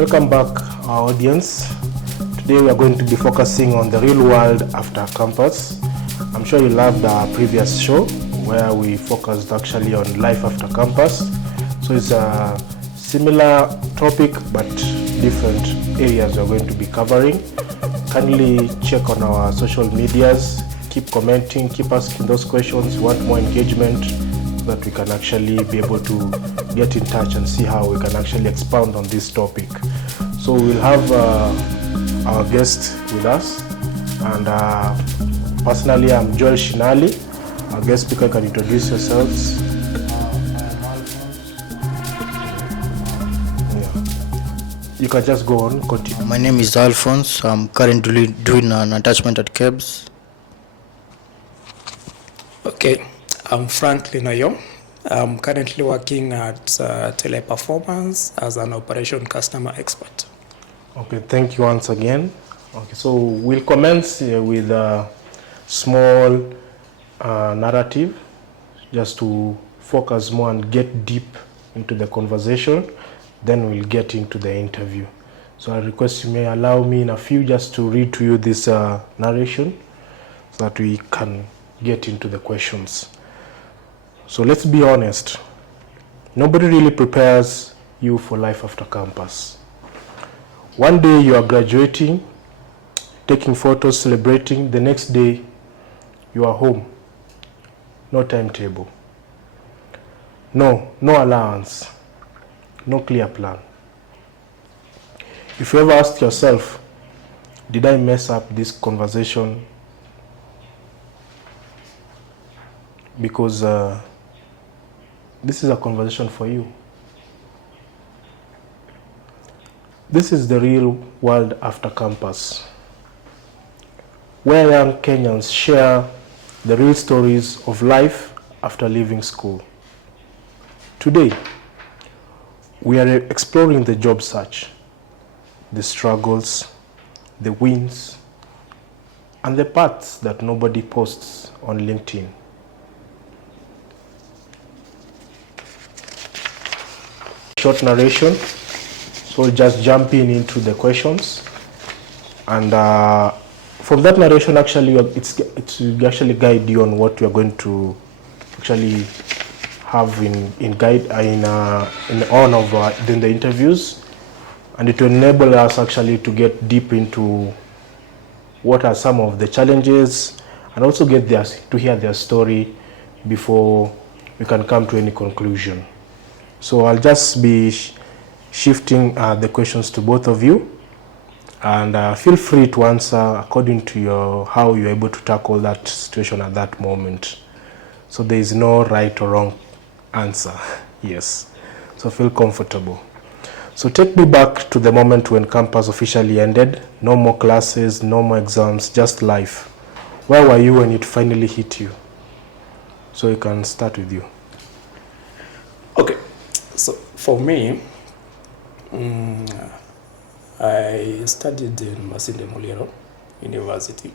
Welcome back, our audience. Today we are going to be focusing on the real world after campus. I'm sure you loved our previous show where we focused actually on life after campus. So it's a similar topic but different areas we're going to be covering. Kindly check on our social medias, keep commenting, keep asking those questions. We want more engagement so that we can actually be able to get in touch and see how we can actually expound on this topic. So we'll have our guest with us, and personally I'm Joel Shinali. Our guest speaker, can introduce yourselves. You can just go on, continue. My name is Alphonse. I'm currently doing an attachment at KEBS. Okay, I'm Franklin Oyo. I'm currently working at Teleperformance as an operation customer expert. Okay, thank you once again. Okay, so we'll commence with a small narrative just to focus more and get deep into the conversation. Then we'll get into the interview. So I request you may allow me in a few just to read to you this narration so that we can get into the questions. So let's be honest. Nobody really prepares you for life after campus. One day you are graduating, taking photos, celebrating. The next day you are home. No timetable. No allowance. No clear plan. If you ever ask yourself, did I mess up this conversation? Because this is a conversation for you. This is the real world after campus, where young Kenyans share the real stories of life after leaving school. Today, we are exploring the job search, the struggles, the wins, and the parts that nobody posts on LinkedIn. Short narration, so just jumping into the questions, and from that narration, actually, it will actually guide you on what you are going to actually have in the interviews, and it will enable us actually to get deep into what are some of the challenges, and also get to hear their story before we can come to any conclusion. So I'll just be shifting the questions to both of you, and feel free to answer according to how you're able to tackle that situation at that moment. So there is no right or wrong answer. Yes. So feel comfortable. So take me back to the moment when campus officially ended. No more classes, no more exams, just life. Where were you when it finally hit you? So you can start with you. Okay, so for me, I studied in Masinde Muliro University.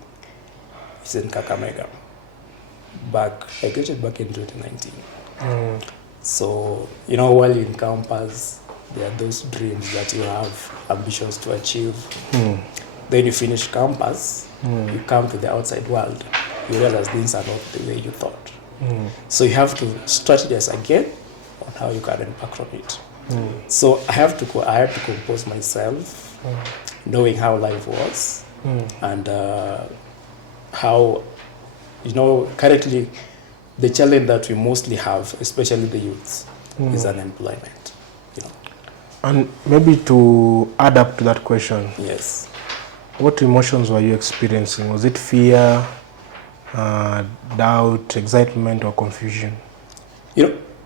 It's in Kakamega. I graduated back in 2019. So, while in campus, there are those dreams that you have ambitions to achieve. Then you finish campus, you come to the outside world, you realize things are not the way you thought. So you have to strategize again on how you can impact on it. So I have to compose myself, knowing how life was, and how, currently the challenge that we mostly have, especially the youths, is unemployment. And maybe to add up to that question, Yes. What emotions were you experiencing? Was it fear, doubt, excitement, or confusion?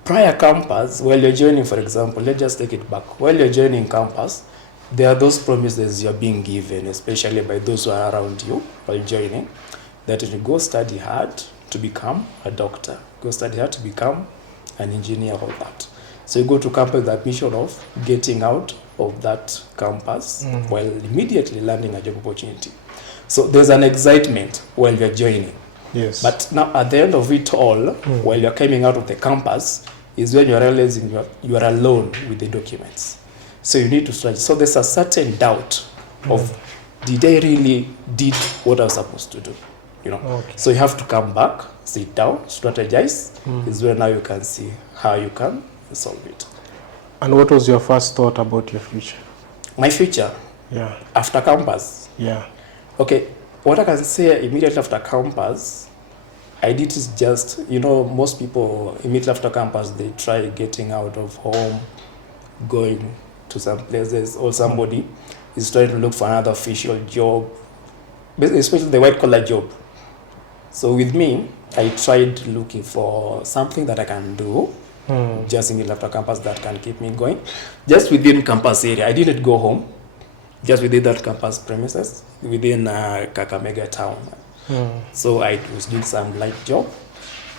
Prior campus, while you're joining, for example, let's just take it back. While you're joining campus, there are those promises you're being given, especially by those who are around you while joining, that you go study hard to become a doctor, go study hard to become an engineer, all that. So you go to campus with the mission of getting out of that campus while immediately landing a job opportunity. So there's an excitement while you're joining. Yes. But now at the end of it all, while you're coming out of the campus, is when you're realizing you are alone with the documents. So you need to strategize. So there's a certain doubt of, did I really did what I was supposed to do? You know. Okay. So you have to come back, sit down, strategize. Is where now you can see how you can solve it. And what was your first thought about your future? My future Yeah. after campus. Yeah. Okay, what I can say immediately after campus, I did is just, most people immediately after campus, they try getting out of home, going to some places, or somebody is trying to look for another official job, especially the white collar job. So with me, I tried looking for something that I can do just immediately after campus that can keep me going. Just within campus area, I didn't go home. Just within that campus premises, within Kakamega town. So I was doing some light job,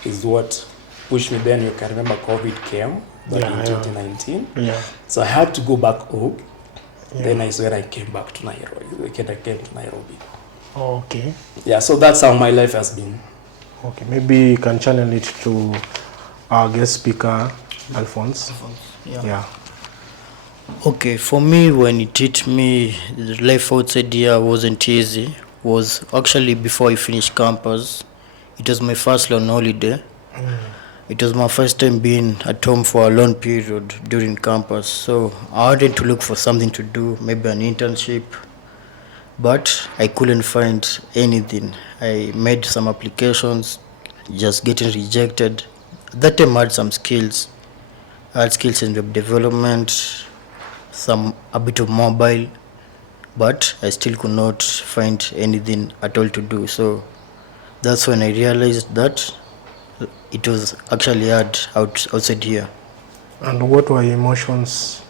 is what pushed me. Then you can remember COVID came back in 2019. Yeah. So I had to go back home. Then I swear I came back to Nairobi. I came to Nairobi. Okay. Yeah, so that's how my life has been. Okay, maybe you can channel it to our guest speaker, Alphonse. Yeah. Okay, for me, when it hit me, the life outside here wasn't easy. Was actually before I finished campus. It was my first long holiday. It was my first time being at home for a long period during campus. So I wanted to look for something to do, maybe an internship, but I couldn't find anything. I made some applications, just getting rejected. That time I had some skills. I had skills in web development, a bit of mobile, but I still could not find anything at all to do. So that's when I realized that it was actually hard outside here. And what were your emotions,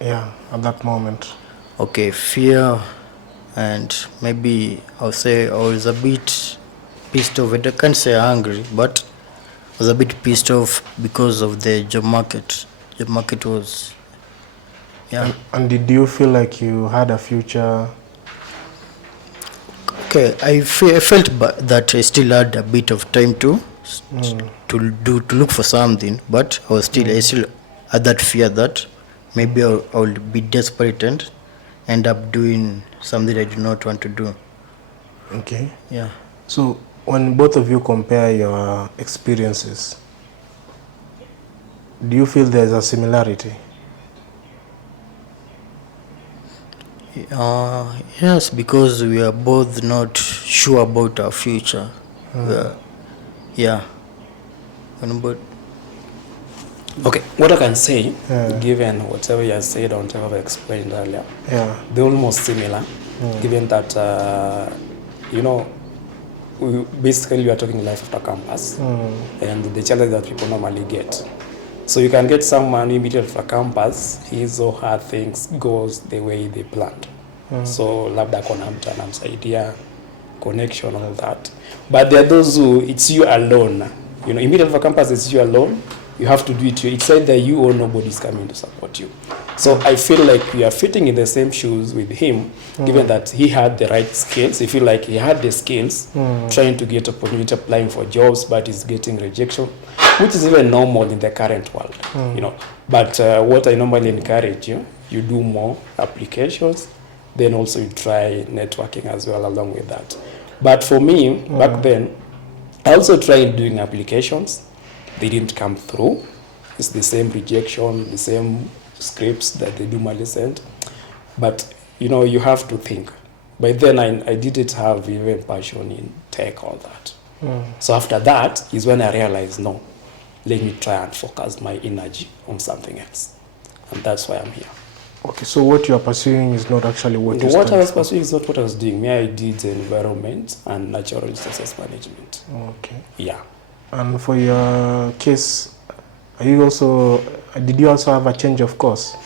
at that moment? Okay, fear, and maybe I'll say I was a bit pissed off. I can't say angry, but I was a bit pissed off because of the job market. Job market was, And did you feel like you had a future? Okay, I felt that I still had a bit of time to look for something, but I still had that fear that maybe I'll be desperate and end up doing something I do not want to do. Okay. Yeah. So when both of you compare your experiences, do you feel there's a similarity? Yes, because we are both not sure about our future. Okay, what I can say, given whatever you have said or whatever I explained earlier, they're almost similar, given that, basically we are talking life after campus and the challenge that people normally get. So you can get someone immediately after campus, his or her things goes the way they planned. So labda kona mtu anamsaidia, connection, all that. But there are those who, it's you alone. Immediately after campus, it's you alone. You have to do it. It's either you or nobody's coming to support you. So I feel like we are fitting in the same shoes with him, given that he had the right skills. I feel like he had the skills, trying to get opportunity, applying for jobs, but he's getting rejection, which is even normal in the current world. But what I normally encourage you do more applications, then also you try networking as well along with that. But for me, back then, I also tried doing applications. They didn't come through. It's the same rejection, the same scripts that they normally send. But, you have to think. By then, I didn't have even passion in tech, all that. So after that is when I realized, no, let me try and focus my energy on something else. And that's why I'm here. Okay, so what you are pursuing is not actually what you What I was for. pursuing is not what I was doing. Me, I did environment and natural resources management. Okay. Yeah. And for your case, did you also have a change of course?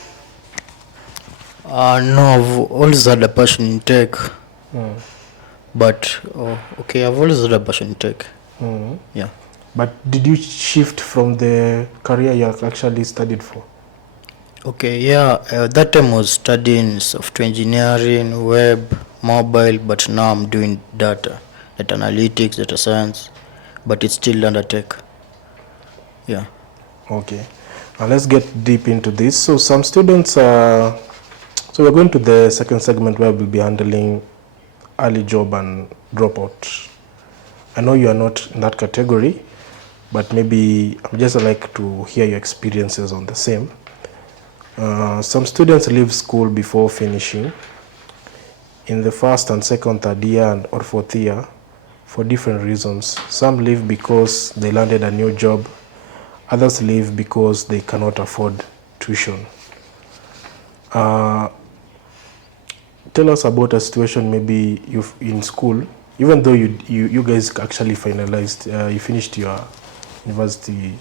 No, I've always had a passion in tech. But, I've always had a passion in tech. Yeah. But did you shift from the career you actually studied for? Okay, that time I was studying software engineering, web, mobile, but now I'm doing data analytics, data science, but it's still under tech. Yeah. Okay. Let's get deep into this. So some students so we're going to the second segment where we'll be handling early job and dropout. I know you are not in that category, but maybe I'd just like to hear your experiences on the same. Some students leave school before finishing in the first and second, third year or fourth year for different reasons. Some leave because they landed a new job. Others leave because they cannot afford tuition. Tell us about a situation maybe you in school, even though you guys actually finalized, you finished your university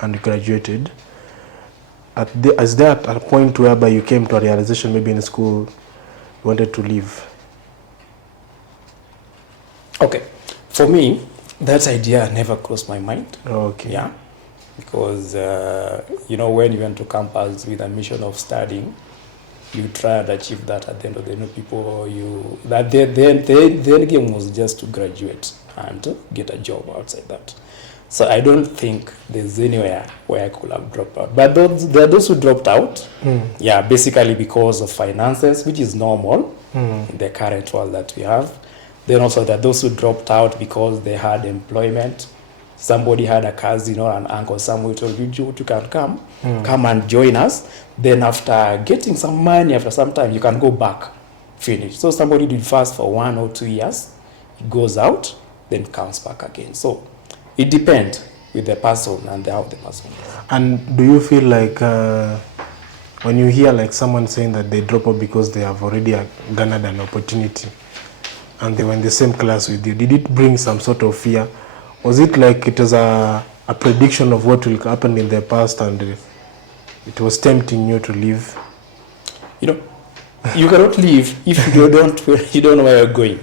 and graduated. Is there a point whereby you came to a realization maybe in school you wanted to leave? Okay, for me, that idea never crossed my mind. Okay. Yeah, because when you went to campus with a mission of studying, you try and achieve that at the end of the day. The end game was just to graduate and get a job outside that. So I don't think there's anywhere where I could have dropped out. But there are those who dropped out, basically because of finances, which is normal in the current world that we have. Then also there are those who dropped out because they had employment. Somebody had a cousin or an uncle somewhere told you can come and join us. Then after getting some money, after some time, you can go back, finish. So somebody did fast for 1 or 2 years, he goes out, then comes back again. So it depends with the person and how the person is. And do you feel like when you hear like someone saying that they drop out because they have already garnered an opportunity and they were in the same class with you, did it bring some sort of fear? Was it like it was a prediction of what will happen in the past and it was tempting you to leave? You cannot leave if you don't know where you're going.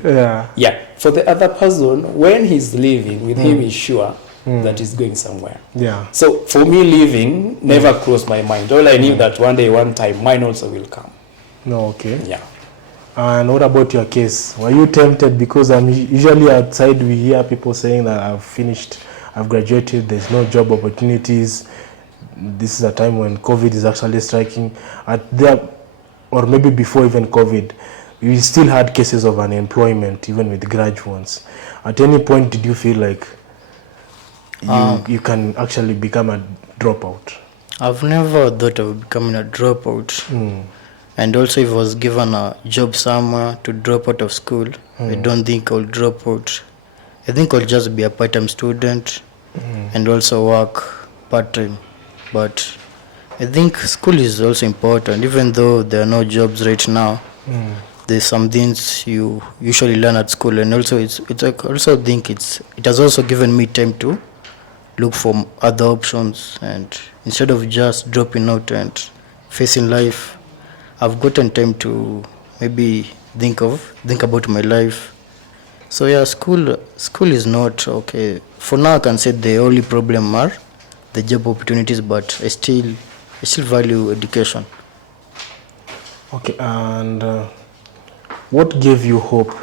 Yeah. For the other person, when he's leaving, with him he's sure that he's going somewhere. Yeah. So for me, leaving never crossed my mind. All I knew that one day, one time, mine also will come. No, okay. Yeah. And what about your case? Were you tempted? Because usually outside we hear people saying that I've finished, I've graduated, there's no job opportunities. This is a time when COVID is actually striking. Or maybe before even COVID, we still had cases of unemployment, even with graduates. At any point, did you feel like you can actually become a dropout? I've never thought of becoming a dropout. And also if I was given a job somewhere to drop out of school, I don't think I'll drop out. I think I'll just be a part-time student and also work part-time. But I think school is also important, even though there are no jobs right now. There's some things you usually learn at school, and also it has also given me time to look for other options, and instead of just dropping out and facing life, I've gotten time to maybe think about my life. So yeah, school is not okay. For now I can say the only problem are the job opportunities, but I still value education. Okay, and what gave you hope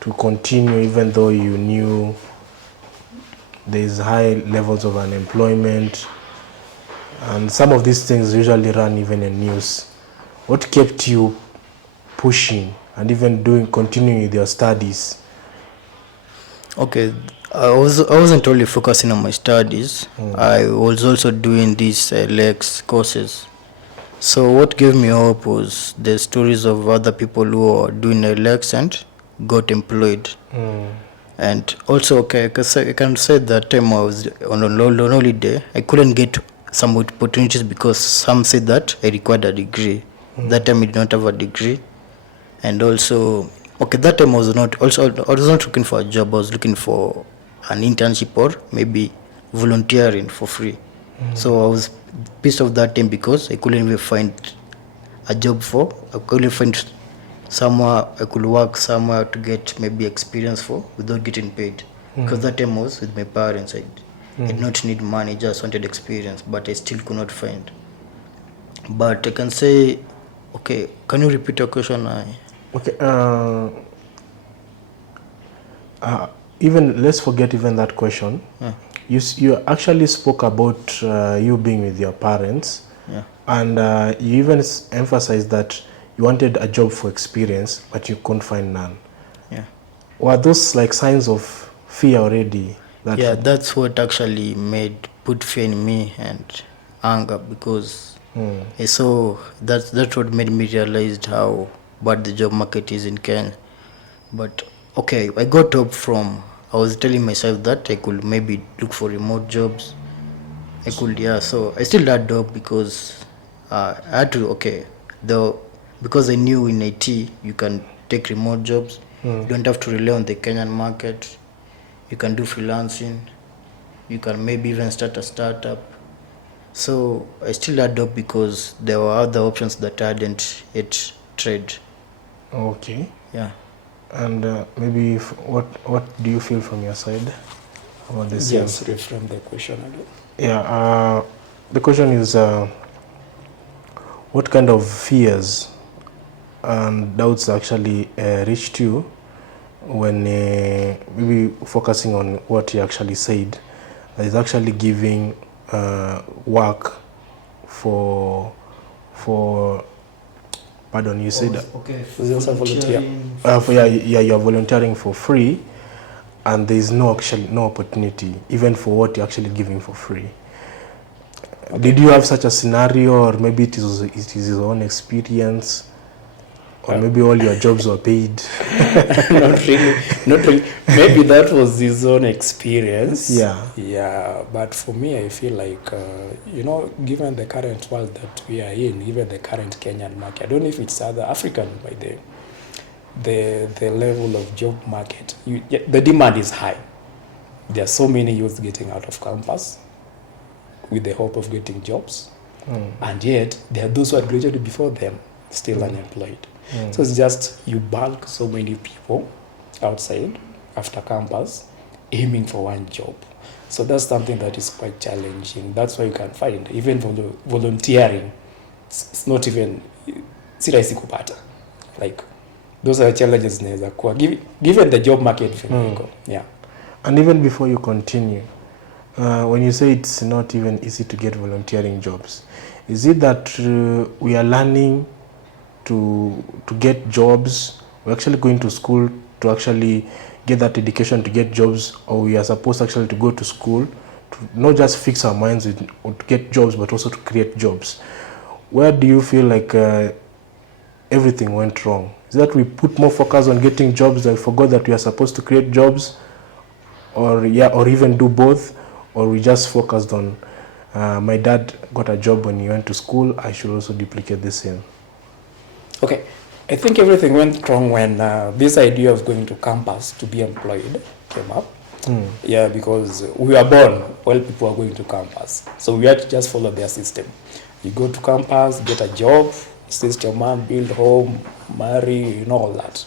to continue even though you knew there's high levels of unemployment and some of these things usually run even in news? What kept you pushing and even continuing with your studies? Okay, I wasn't only focusing on my studies. I was also doing these LX courses. So what gave me hope was the stories of other people who are doing LX and got employed. And also, okay, I can say that time I was on holiday, I couldn't get some opportunities because some said that I required a degree. That time I did not have a degree. And also, okay, that time I was not looking for a job. I was looking for an internship or maybe volunteering for free. So I was pissed off that time because I couldn't even find a job I couldn't find somewhere I could work somewhere to get maybe experience for without getting paid. Because that time I was with my parents. I did not need money, just wanted experience, but I still could not find. But I can say, okay, can you repeat your question? Okay, even let's forget even that question. you actually spoke about you being with your parents, Yeah. and you even emphasized that you wanted a job for experience, but you couldn't find none. Yeah. Were those like signs of fear already? That Yeah, that's what actually put fear in me and anger, because I saw that's what made me realize how bad the job market is in Kenya. But okay, I got hope from, I was telling myself that I could maybe look for remote jobs. I could, yeah. So I still had hope because I had to, okay, though, because I knew in IT you can take remote jobs. You don't have to rely on the Kenyan market. You can do freelancing. You can maybe even start a startup. So I still had hope because there were other options that I hadn't yet tried. Okay. Yeah. And maybe what do you feel from your side about this? Just reframe the question again. Yeah. The question is, what kind of fears and doubts actually reached you when maybe focusing on what you actually said, that is actually giving work for pardon, you said Okay. Is it also volunteer? you're volunteering for free, and there is no opportunity even for what you're actually giving for free. Did you have such a scenario, or maybe it is your own experience, or maybe all your jobs were paid? Not really. Maybe that was his own experience. Yeah. But for me, I feel like given the current world that we are in, even the current Kenyan market, I don't know if it's other African by the level of job market. The demand is high. There are so many youths getting out of campus with the hope of getting jobs, and yet there are those who had graduated before them still unemployed. So it's just you bulk so many people outside after campus aiming for one job. So that's something that is quite challenging. That's why you can find even volunteering, it's not even si rahisi kupata. Like those are the challenges zinaweza kuwa given the job market vile. Yeah. And even before you continue, when you say it's not even easy to get volunteering jobs, is it that we are learning to get jobs? We're actually going to school to actually get that education to get jobs, or we are supposed actually to go to school to not just fix our minds or to get jobs, but also to create jobs? Where do you feel like everything went wrong? Is that we put more focus on getting jobs and forgot that we are supposed to create jobs, or even do both, or we just focused on my dad got a job when he went to school, I should also duplicate the same? Okay, I think everything went wrong when this idea of going to campus to be employed came up. Yeah, because we were born while people are going to campus. So we had to just follow their system. You go to campus, get a job, assist your mom, build home, marry, all that.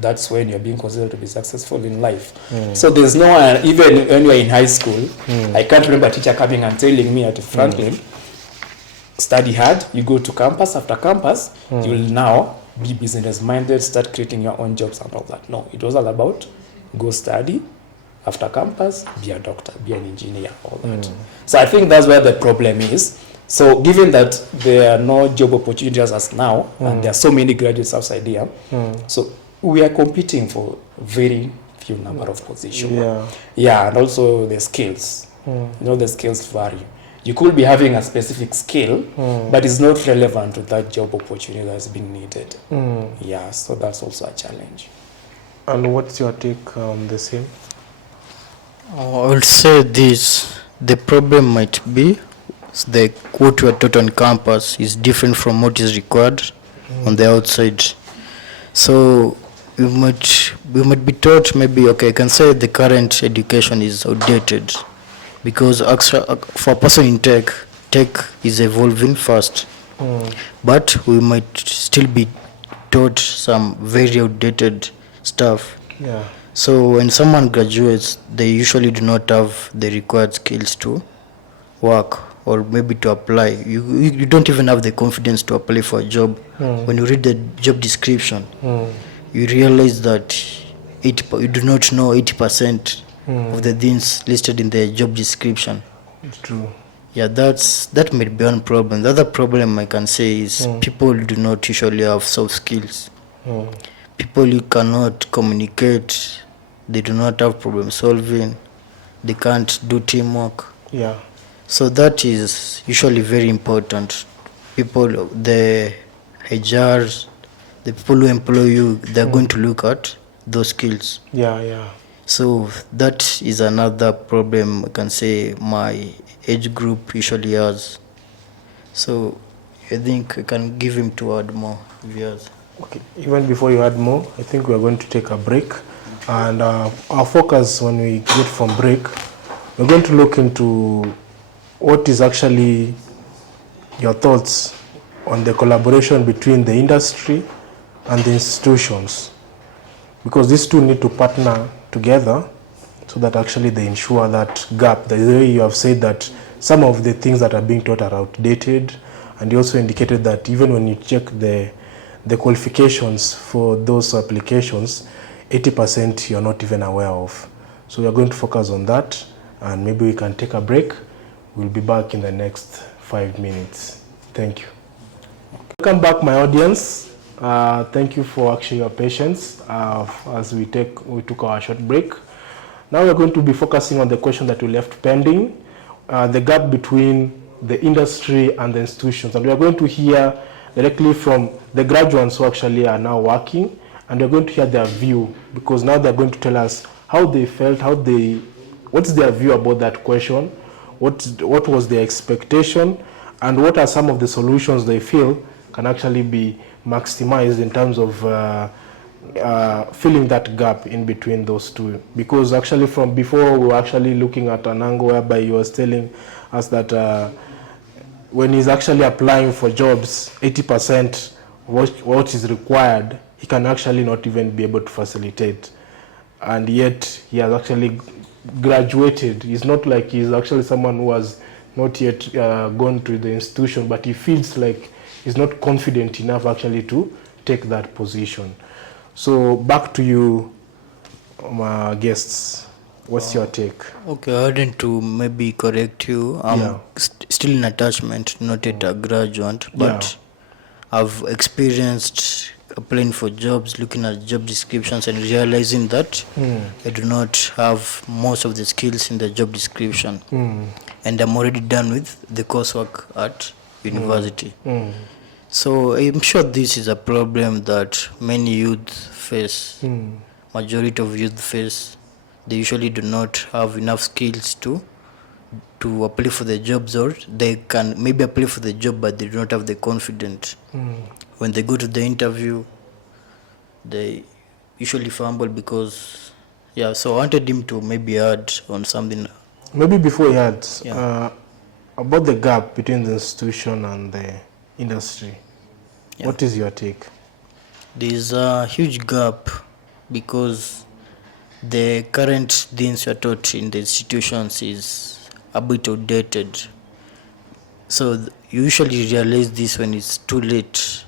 That's when you're being considered to be successful in life. So there's no one, even when you're in high school, I can't remember a teacher coming and telling me at Franklin, study hard, you go to campus, after campus, you'll now be business minded, start creating your own jobs and all that. No, it was all about go study, after campus, be a doctor, be an engineer, all that. So I think that's where the problem is. So given that there are no job opportunities as now, and there are so many graduates outside here, so we are competing for very few number of positions. Yeah, and also the skills. The skills vary. You could be having a specific skill, but it's not relevant to that job opportunity that's being needed. Yeah, so that's also a challenge. And what's your take on the same? I will say this: the problem might be what we are taught on campus is different from what is required on the outside. So we might be taught, maybe, okay, I can say the current education is outdated, because for a person in tech is evolving fast. But we might still be taught some very outdated stuff. Yeah. So when someone graduates, they usually do not have the required skills to work, or maybe to apply. You don't even have the confidence to apply for a job. When you read the job description, you realize that you do not know 80% of the things listed in the job description. It's true. Yeah, that may be one problem. The other problem I can say is people do not usually have soft skills. People who cannot communicate, they do not have problem solving, they can't do teamwork. Yeah. So that is usually very important. People, the HRs, the people who employ you, they're going to look at those skills. Yeah. So that is another problem I can say my age group usually has. So I think I can give him to add more if he has. Okay. Even before you add more, I think we are going to take a break. And our focus when we get from break, we're going to look into what is actually your thoughts on the collaboration between the industry and the institutions. Because these two need to partner together so that actually they ensure that gap. The way you have said that some of the things that are being taught are outdated, and you also indicated that even when you check the qualifications for those applications, 80% you're not even aware of. So we're going to focus on that, and maybe we can take a break. We'll be back in the next 5 minutes. Thank you. Welcome back, my audience. Thank you for actually your patience as we took our short break. Now we're going to be focusing on the question that we left pending, the gap between the industry and the institutions. And we are going to hear directly from the graduates who actually are now working, and we're going to hear their view, because now they're going to tell us how they felt, what's their view about that question, what was their expectation, and what are some of the solutions they feel can actually be maximized in terms of filling that gap in between those two. Because actually from before we were actually looking at an angle whereby he was telling us that when he's actually applying for jobs, 80% what is required, he can actually not even be able to facilitate. And yet he has actually graduated. It's not like he's actually someone who has not yet gone to the institution, but he feels like he's not confident enough actually to take that position. So back to you, my guests. What's your take? Okay, I wanted to maybe correct you. I'm still in attachment, not yet a graduate, but I've experienced applying for jobs, looking at job descriptions and realizing that I do not have most of the skills in the job description. And I'm already done with the coursework at university. So I'm sure this is a problem that many youth face, majority of youth face. They usually do not have enough skills to apply for the jobs, or they can maybe apply for the job but they do not have the confidence. When they go to the interview, they usually fumble because, so I wanted him to maybe add on something. Maybe before he adds, about the gap between the institution and the industry. What is your take? There is a huge gap because the current things you are taught in the institutions is a bit outdated. So you usually realize this when it's too late.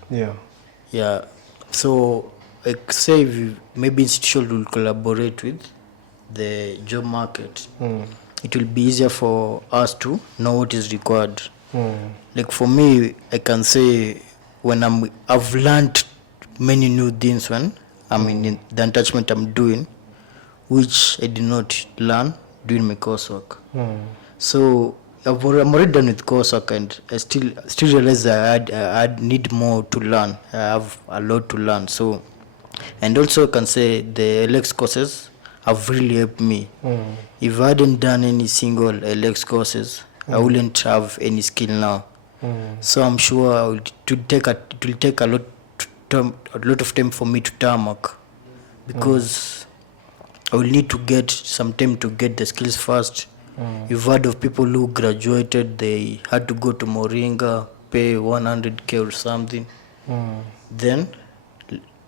So like say maybe institutions will collaborate with the job market. It will be easier for us to know what is required. Like for me, I can say when I've learned many new things when I'm in the attachment I'm doing, which I did not learn during my coursework. So I'm already done with coursework, and I still realize that I need more to learn. I have a lot to learn. So, and also I can say the LX courses have really helped me. If I hadn't done any single LX courses, I wouldn't have any skill now. So I'm sure it will take a lot of time for me to tarmac, because I will need to get some time to get the skills first. You've heard of people who graduated, they had to go to Moringa, pay 100K or something. Then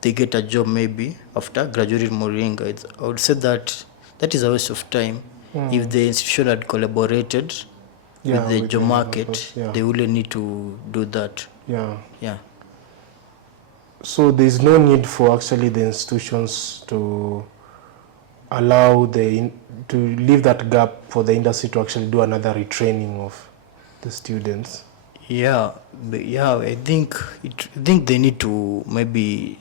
they get a job maybe after graduating Moringa. I would say that is a waste of time. If the institution had collaborated with the job market, they wouldn't need to do that. So there's no need for actually the institutions to allow to leave that gap for the industry to actually do another retraining of the students? I think they need to maybe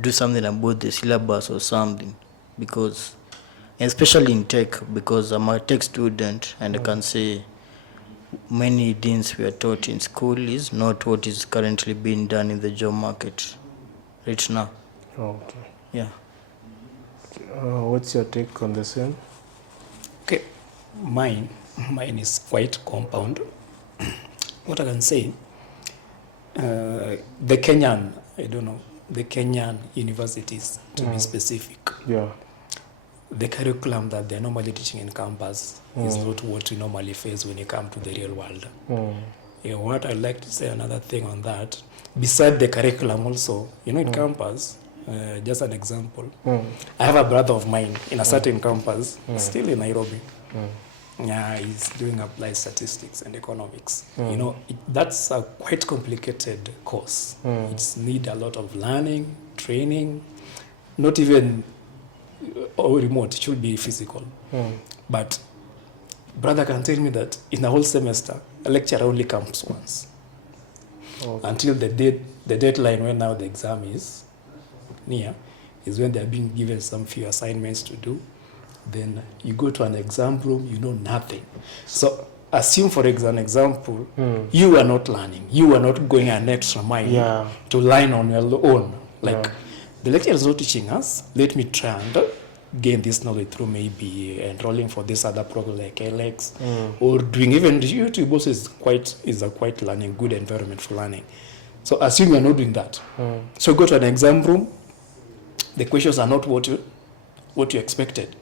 do something about the syllabus or something, because especially in tech, because I'm a tech student and I can say many things we are taught in school is not what is currently being done in the job market right now. Okay. Yeah. What's your take on the same? Okay, mine is quite compound. What I can say, the Kenyan universities, to be specific, the curriculum that they're normally teaching in campus is not what we normally face when you come to the real world. What I'd like to say, another thing on that, beside the curriculum also, in campus, just an example, I have a brother of mine in a certain campus, still in Nairobi. He's doing applied statistics and economics. That's a quite complicated course. It's need a lot of learning, training, not even remote, it should be physical. But brother can tell me that in a whole semester, a lecturer only comes once. Until the deadline when now the exam is near, is when they're being given some few assignments to do. Then you go to an exam room, you know nothing. So assume, for example, you are not learning. You are not going an extra mile to learn on your own. The lecturer is not teaching us. Let me try and gain this knowledge through maybe enrolling for this other program like LX, or doing even YouTube also is a quite learning, good environment for learning. So assume you're not doing that. So go to an exam room, the questions are not what you expected.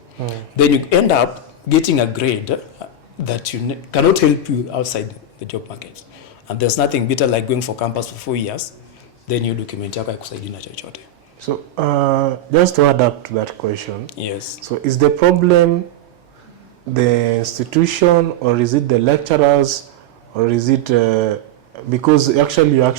Then you end up getting a grade that cannot help you outside the job market. And there's nothing better like going for campus for 4 years, then you document yako ikusaidie na chochote. So just to add up to that question. Yes. So is the problem the institution, or is it the lecturers, or is it because actually you're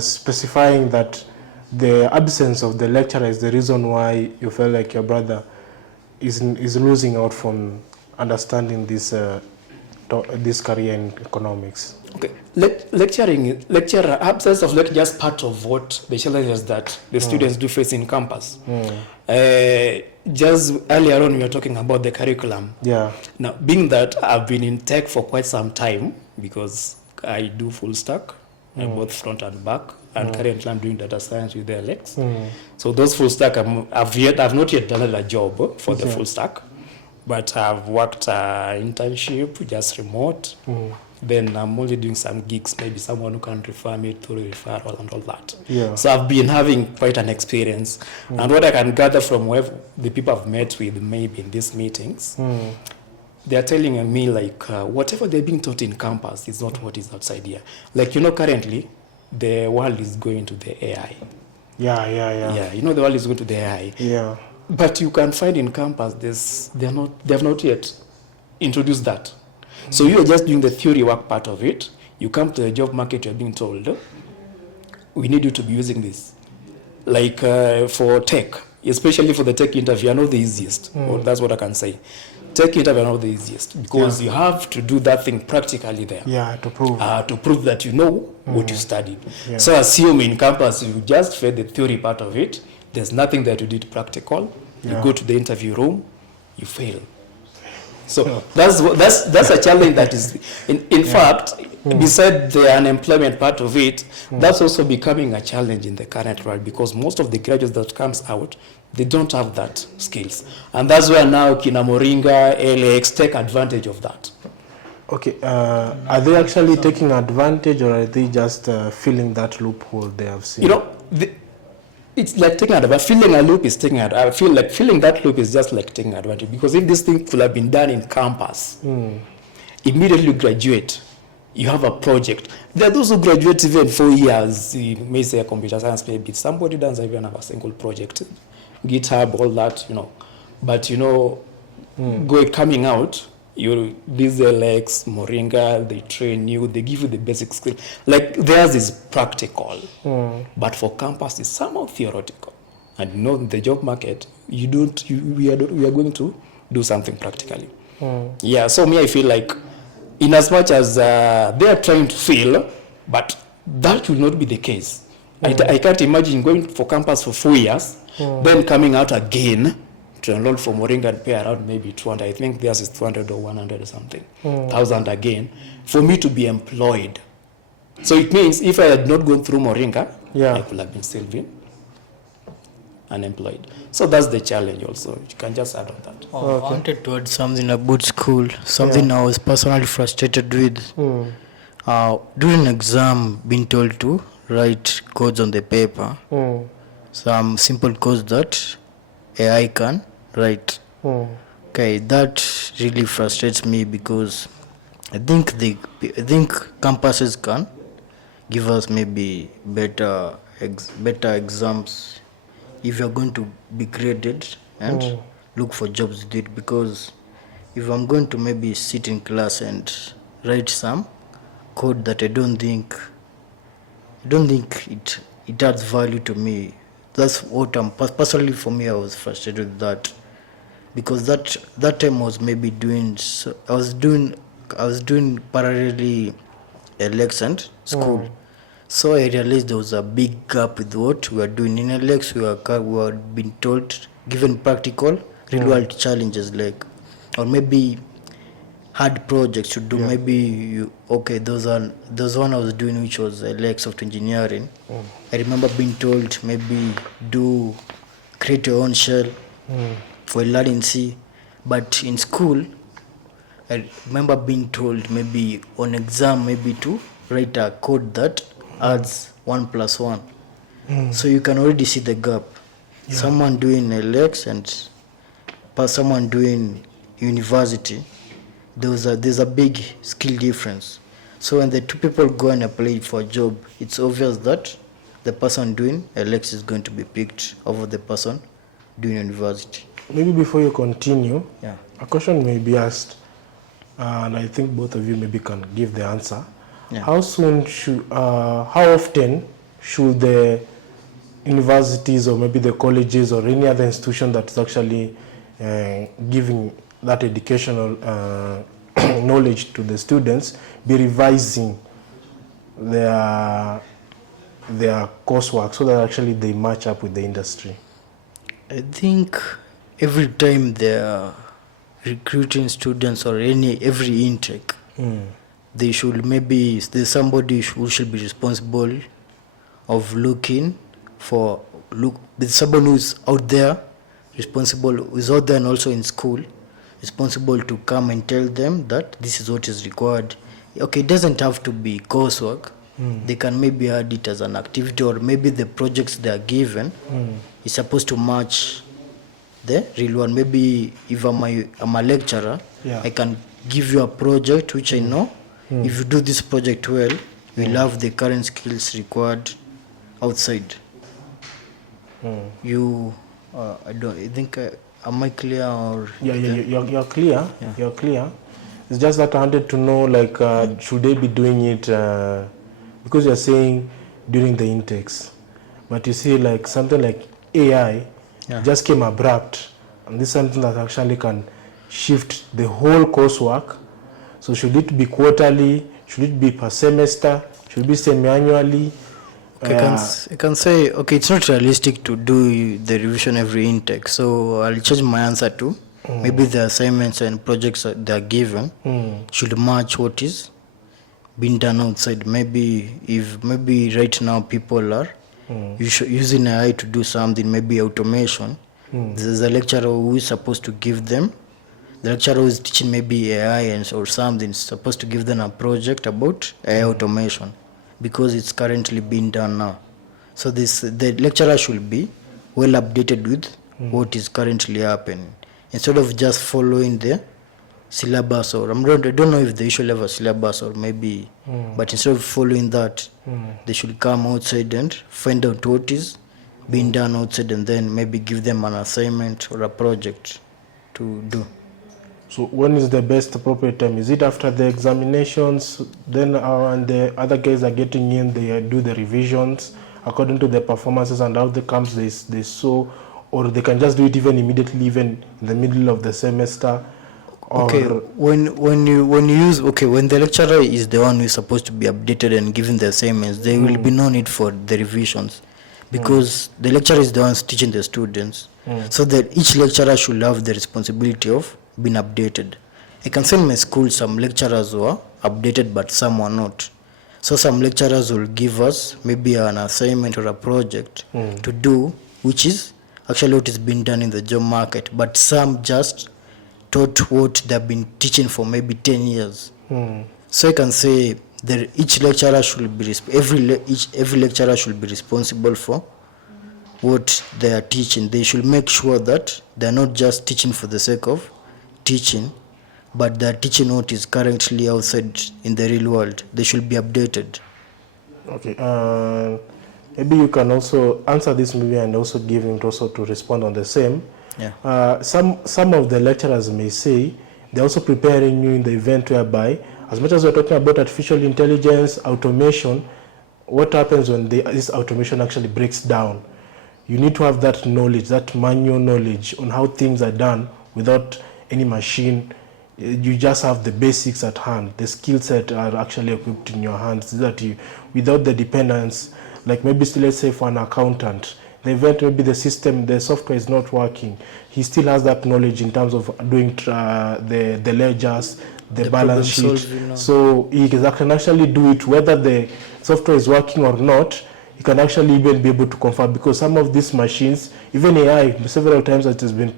specifying that the absence of the lecturer is the reason why you feel like your brother is losing out from understanding this career in economics? Okay, lecturer absence of lecture is part of what the challenges that the students do face in campus. Just earlier on we were talking about the curriculum. Now, being that I've been in tech for quite some time, because I do full stack, both front and back, and currently I'm doing data science with the LX. So those full stack, I've not yet done a job for the full stack, but I've worked internship, just remote. Then I'm only doing some gigs, maybe someone who can refer me through referral and all that. So I've been having quite an experience. And what I can gather from the people I've met with maybe in these meetings, they're telling me whatever they're being taught in campus is not what is outside here. Currently, the world is going to the AI. The world is going to the AI. But you can find in campus, they have not yet introduced that. So you are just doing the theory work part of it. You come to the job market, you're being told, we need you to be using this. For tech, especially for the tech interview, are not the easiest. Well, that's what I can say. Tech interview are not the easiest, because you have to do that thing practically there. To prove. To prove that you know what you studied. So assume in campus, you just fed the theory part of it. There's nothing that you did practical. You go to the interview room, you fail. So that's a challenge that is, in fact, beside the unemployment part of it, that's also becoming a challenge in the current world, because most of the graduates that comes out, they don't have that skills. And that's where now Kina Moringa, LX take advantage of that. Okay, are they actually taking advantage, or are they just filling that loophole they have seen? It's like taking advantage. Filling a loop is taking advantage. I feel like filling that loop is just like taking advantage, because if this thing could have been done in campus, immediately you graduate, you have a project. There are those who graduate even 4 years, may say a computer science, maybe somebody doesn't even have a single project, GitHub, all that, But coming out, these LX, Moringa, they train you, they give you the basic skills. Theirs is practical, but for campus it's somehow theoretical. and you know the job market, we are going to do something practically. Yeah, so me, I feel like in as much as they are trying to fail, but that will not be the case. I can't imagine going for campus for 4 years, then coming out again to enroll for Moringa and pay around maybe 200. I think theirs is 200 or 100 or something, thousand again, for me to be employed. So it means if I had not gone through Moringa, I could have been still been unemployed. So that's the challenge also. You can just add on that. I wanted to add something about school, something I was personally frustrated with. During exam, being told to write codes on the paper, some simple codes that AI can write. Okay, that really frustrates me because I think campuses can give us maybe better exams if you're going to be graded and look for jobs with it. Because if I'm going to maybe sit in class and write some code that I don't think it adds value to me, that's what I'm personally, for me, I was frustrated with that. Because that time I was maybe doing parallelly Alex and school. So I realized there was a big gap with what we were doing in Alex. We were being told, given practical real world challenges, like, or maybe hard projects to do. Maybe those one I was doing, which was Alex software engineering. I remember being told maybe create your own shell for learning C. But in school, I remember being told maybe on exam maybe to write a code that adds 1 + 1. So you can already see the gap. Someone doing Alex and someone doing university, there's a big skill difference. So when the two people go and apply for a job, it's obvious that the person doing Alex is going to be picked over the person doing university. Maybe before you continue, a question may be asked, and I think both of you maybe can give the answer. How often should the universities or maybe the colleges or any other institution that's actually giving that educational knowledge to the students be revising their coursework so that actually they match up with the industry? I think every time they're recruiting students or every intake, they should there's somebody who should be responsible of looking for there's someone who's out there and also in school, responsible to come and tell them that this is what is required. Okay, it doesn't have to be coursework. They can maybe add it as an activity, or maybe the projects they are given is supposed to match the real one. Maybe if I'm a lecturer, I can give you a project which I know if you do this project well, you'll have the current skills required outside. I think am I clear? Or you're clear. You're clear. It's just that I wanted to know, like, should they be doing it because you're saying during the intakes, but you see, like, something like AI just came abrupt, and this is something that actually can shift the whole coursework. So should it be quarterly? Should it be per semester? Should it be semi-annually? I can say, okay, it's not realistic to do the revision every intake. So I'll change my answer to maybe the assignments and projects that they are given should match what is being done outside. Maybe right now people are using AI to do something, maybe automation. There's a lecturer who is supposed to give them. The lecturer who is teaching maybe AI or something is supposed to give them a project about AI automation, because it's currently being done now. So the lecturer should be well updated with what is currently happening, instead of just following the syllabus, or I don't know if they usually have a syllabus or maybe, but instead of following that, they should come outside and find out what is being done outside, and then maybe give them an assignment or a project to do. So when is the best appropriate time? Is it after the examinations, then and the other guys are getting in, they do the revisions, according to their performances and how the camps they saw, or they can just do it even immediately, even in the middle of the semester. Okay, when you use, okay, when the lecturer is the one who is supposed to be updated and given the assignments, there will be no need for the revisions, because the lecturer is the one teaching the students. So that each lecturer should have the responsibility of being updated. I can say in my school some lecturers were updated but some were not. So some lecturers will give us maybe an assignment or a project to do, which is actually what is being done in the job market, but some just taught what they've been teaching for maybe 10 years. So I can say that each lecturer should be every lecturer should be responsible for what they are teaching. They should make sure that they are not just teaching for the sake of teaching, but they are teaching what is currently outside in the real world. They should be updated. Okay. Maybe you can also answer this maybe and also give him also to respond on the same. Yeah. Some of the lecturers may say they're also preparing you in the event whereby, as much as we're talking about artificial intelligence, automation, what happens when this automation actually breaks down? You need to have that knowledge, that manual knowledge on how things are done without any machine. You just have the basics at hand. The skill set are actually equipped in your hands, so that you, without the dependence, like maybe let's say for an accountant, the event maybe the system, the software is not working, he still has that knowledge in terms of doing the ledgers, the balance sheet. So he can actually do it whether the software is working or not. He can actually even be able to confirm, because some of these machines, even AI, several times it has been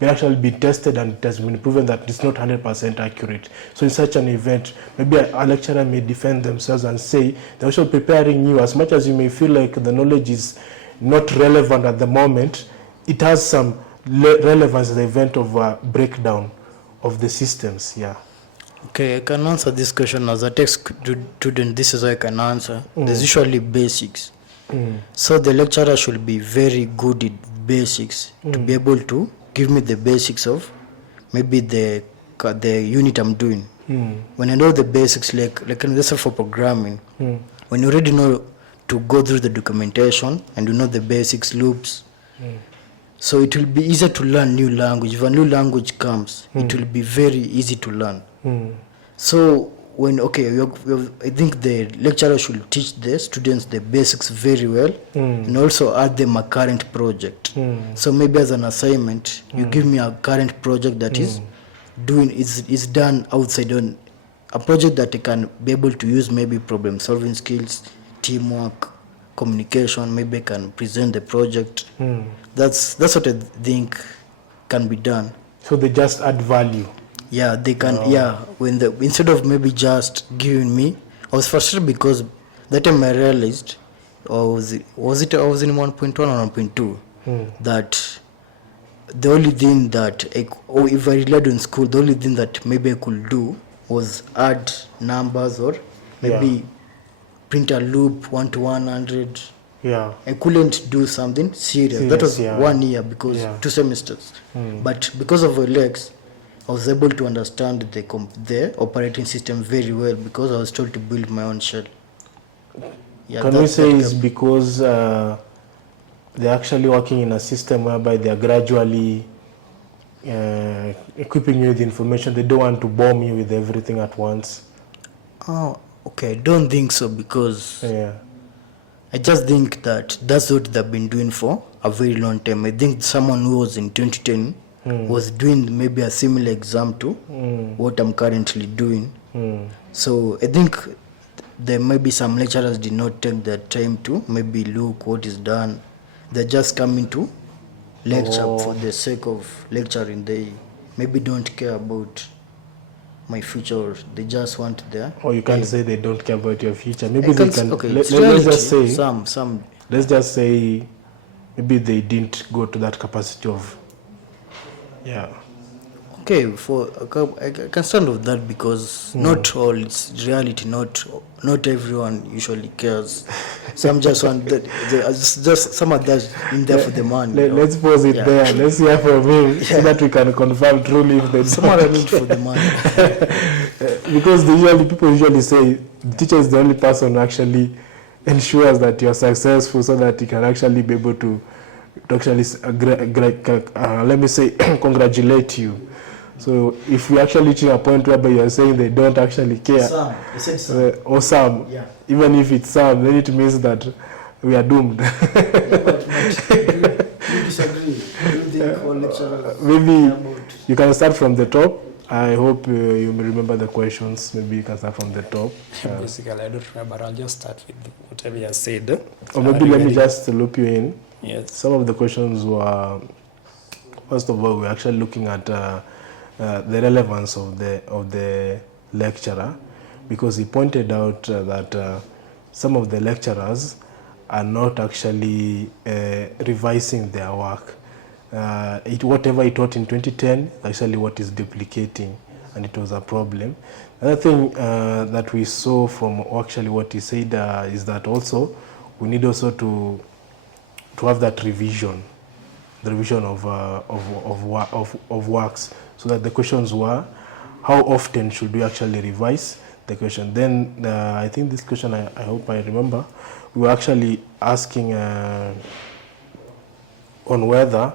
actually been tested and it has been proven that it's not 100% accurate. So in such an event, maybe a lecturer may defend themselves and say they're also preparing you. As much as you may feel like the knowledge is not relevant at the moment, it has some relevance in the event of a breakdown of the systems. Yeah. Okay, I can answer this question as a tech student. This is how I can answer. There's usually basics. So the lecturer should be very good at basics to be able to give me the basics of maybe the unit I'm doing. When I know the basics, like let's say for programming, when you already know to go through the documentation and you know the basics, loops, so it will be easier to learn new language. If a new language comes, it will be very easy to learn. So when I think the lecturer should teach the students the basics very well, and also add them a current project. So maybe as an assignment, you give me a current project that is done outside on a project that I can be able to use, maybe problem solving skills, teamwork, communication. Maybe I can present the project. That's what I think can be done. So they just add value. Yeah, they can. When instead of maybe just giving me, I was frustrated because that time I realized, I was in 1.1 or 1.2, that the only thing that if I relied on school, the only thing that maybe I could do was add numbers or maybe print a loop 1 to 100. Yeah. I couldn't do something serious. That was 1 year because 2 semesters. But because of Alex, I was able to understand the operating system very well because I was told to build my own shell. Yeah, can we say it's because they're actually working in a system whereby they are gradually equipping you with information? They don't want to bomb you with everything at once. Oh, okay. I don't think so, because I just think that that's what they've been doing for a very long time. I think someone who was in 2010 was doing maybe a similar exam to what I'm currently doing. So I think there may be some lecturers did not take their time to maybe look what is done. They're just coming to lecture for the sake of lecturing. They maybe don't care about my future. They just want their... Or you can't say they don't care about your future. Maybe they can... Okay, let's just say... Some... Let's just say maybe they didn't go to that capacity of... Yeah. Okay, I can stand with that, because not all, it's reality. Not everyone usually cares. Some just want just some are just in there for the money. Let's pause it there. Let's hear from him so that we can confirm truly if they some are in it for the money. Because people usually say the teacher is the only person who actually ensures that you're successful, so that you can actually be able to actually let me say congratulate you. So if we actually reach a point whereby you're saying they don't actually care, Some. I said some. or some, Yeah. even if it's some, then it means that we are doomed. But you disagree? Do you think all lecturers Maybe about you can start from the top. I hope you may remember the questions. Maybe you can start from the top. Basically, I don't remember. I'll just start with whatever you said. Or maybe let me just loop you in. Yes. Some of the questions were, first of all, we're actually looking at the relevance of the lecturer, because he pointed out that some of the lecturers are not actually revising their work. Whatever he taught in 2010, actually what is duplicating, and it was a problem. Another thing that we saw from actually what he said is that also we need also to have that revision, the revision of works, so that the questions were, how often should we actually revise the question? Then I think this question, I hope I remember, we were actually asking on whether,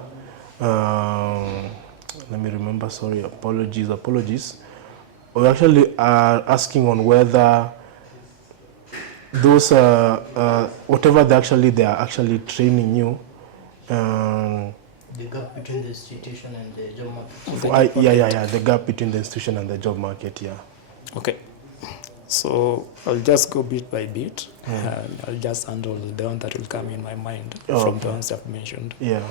let me remember, sorry, apologies. We actually are asking on whether those, whatever they are actually training you, the gap between the institution and the job market? The gap between the institution and the job market, yeah. Okay. So I'll just go bit by bit, and I'll just handle the one that will come in my mind from the ones I've mentioned. Yeah.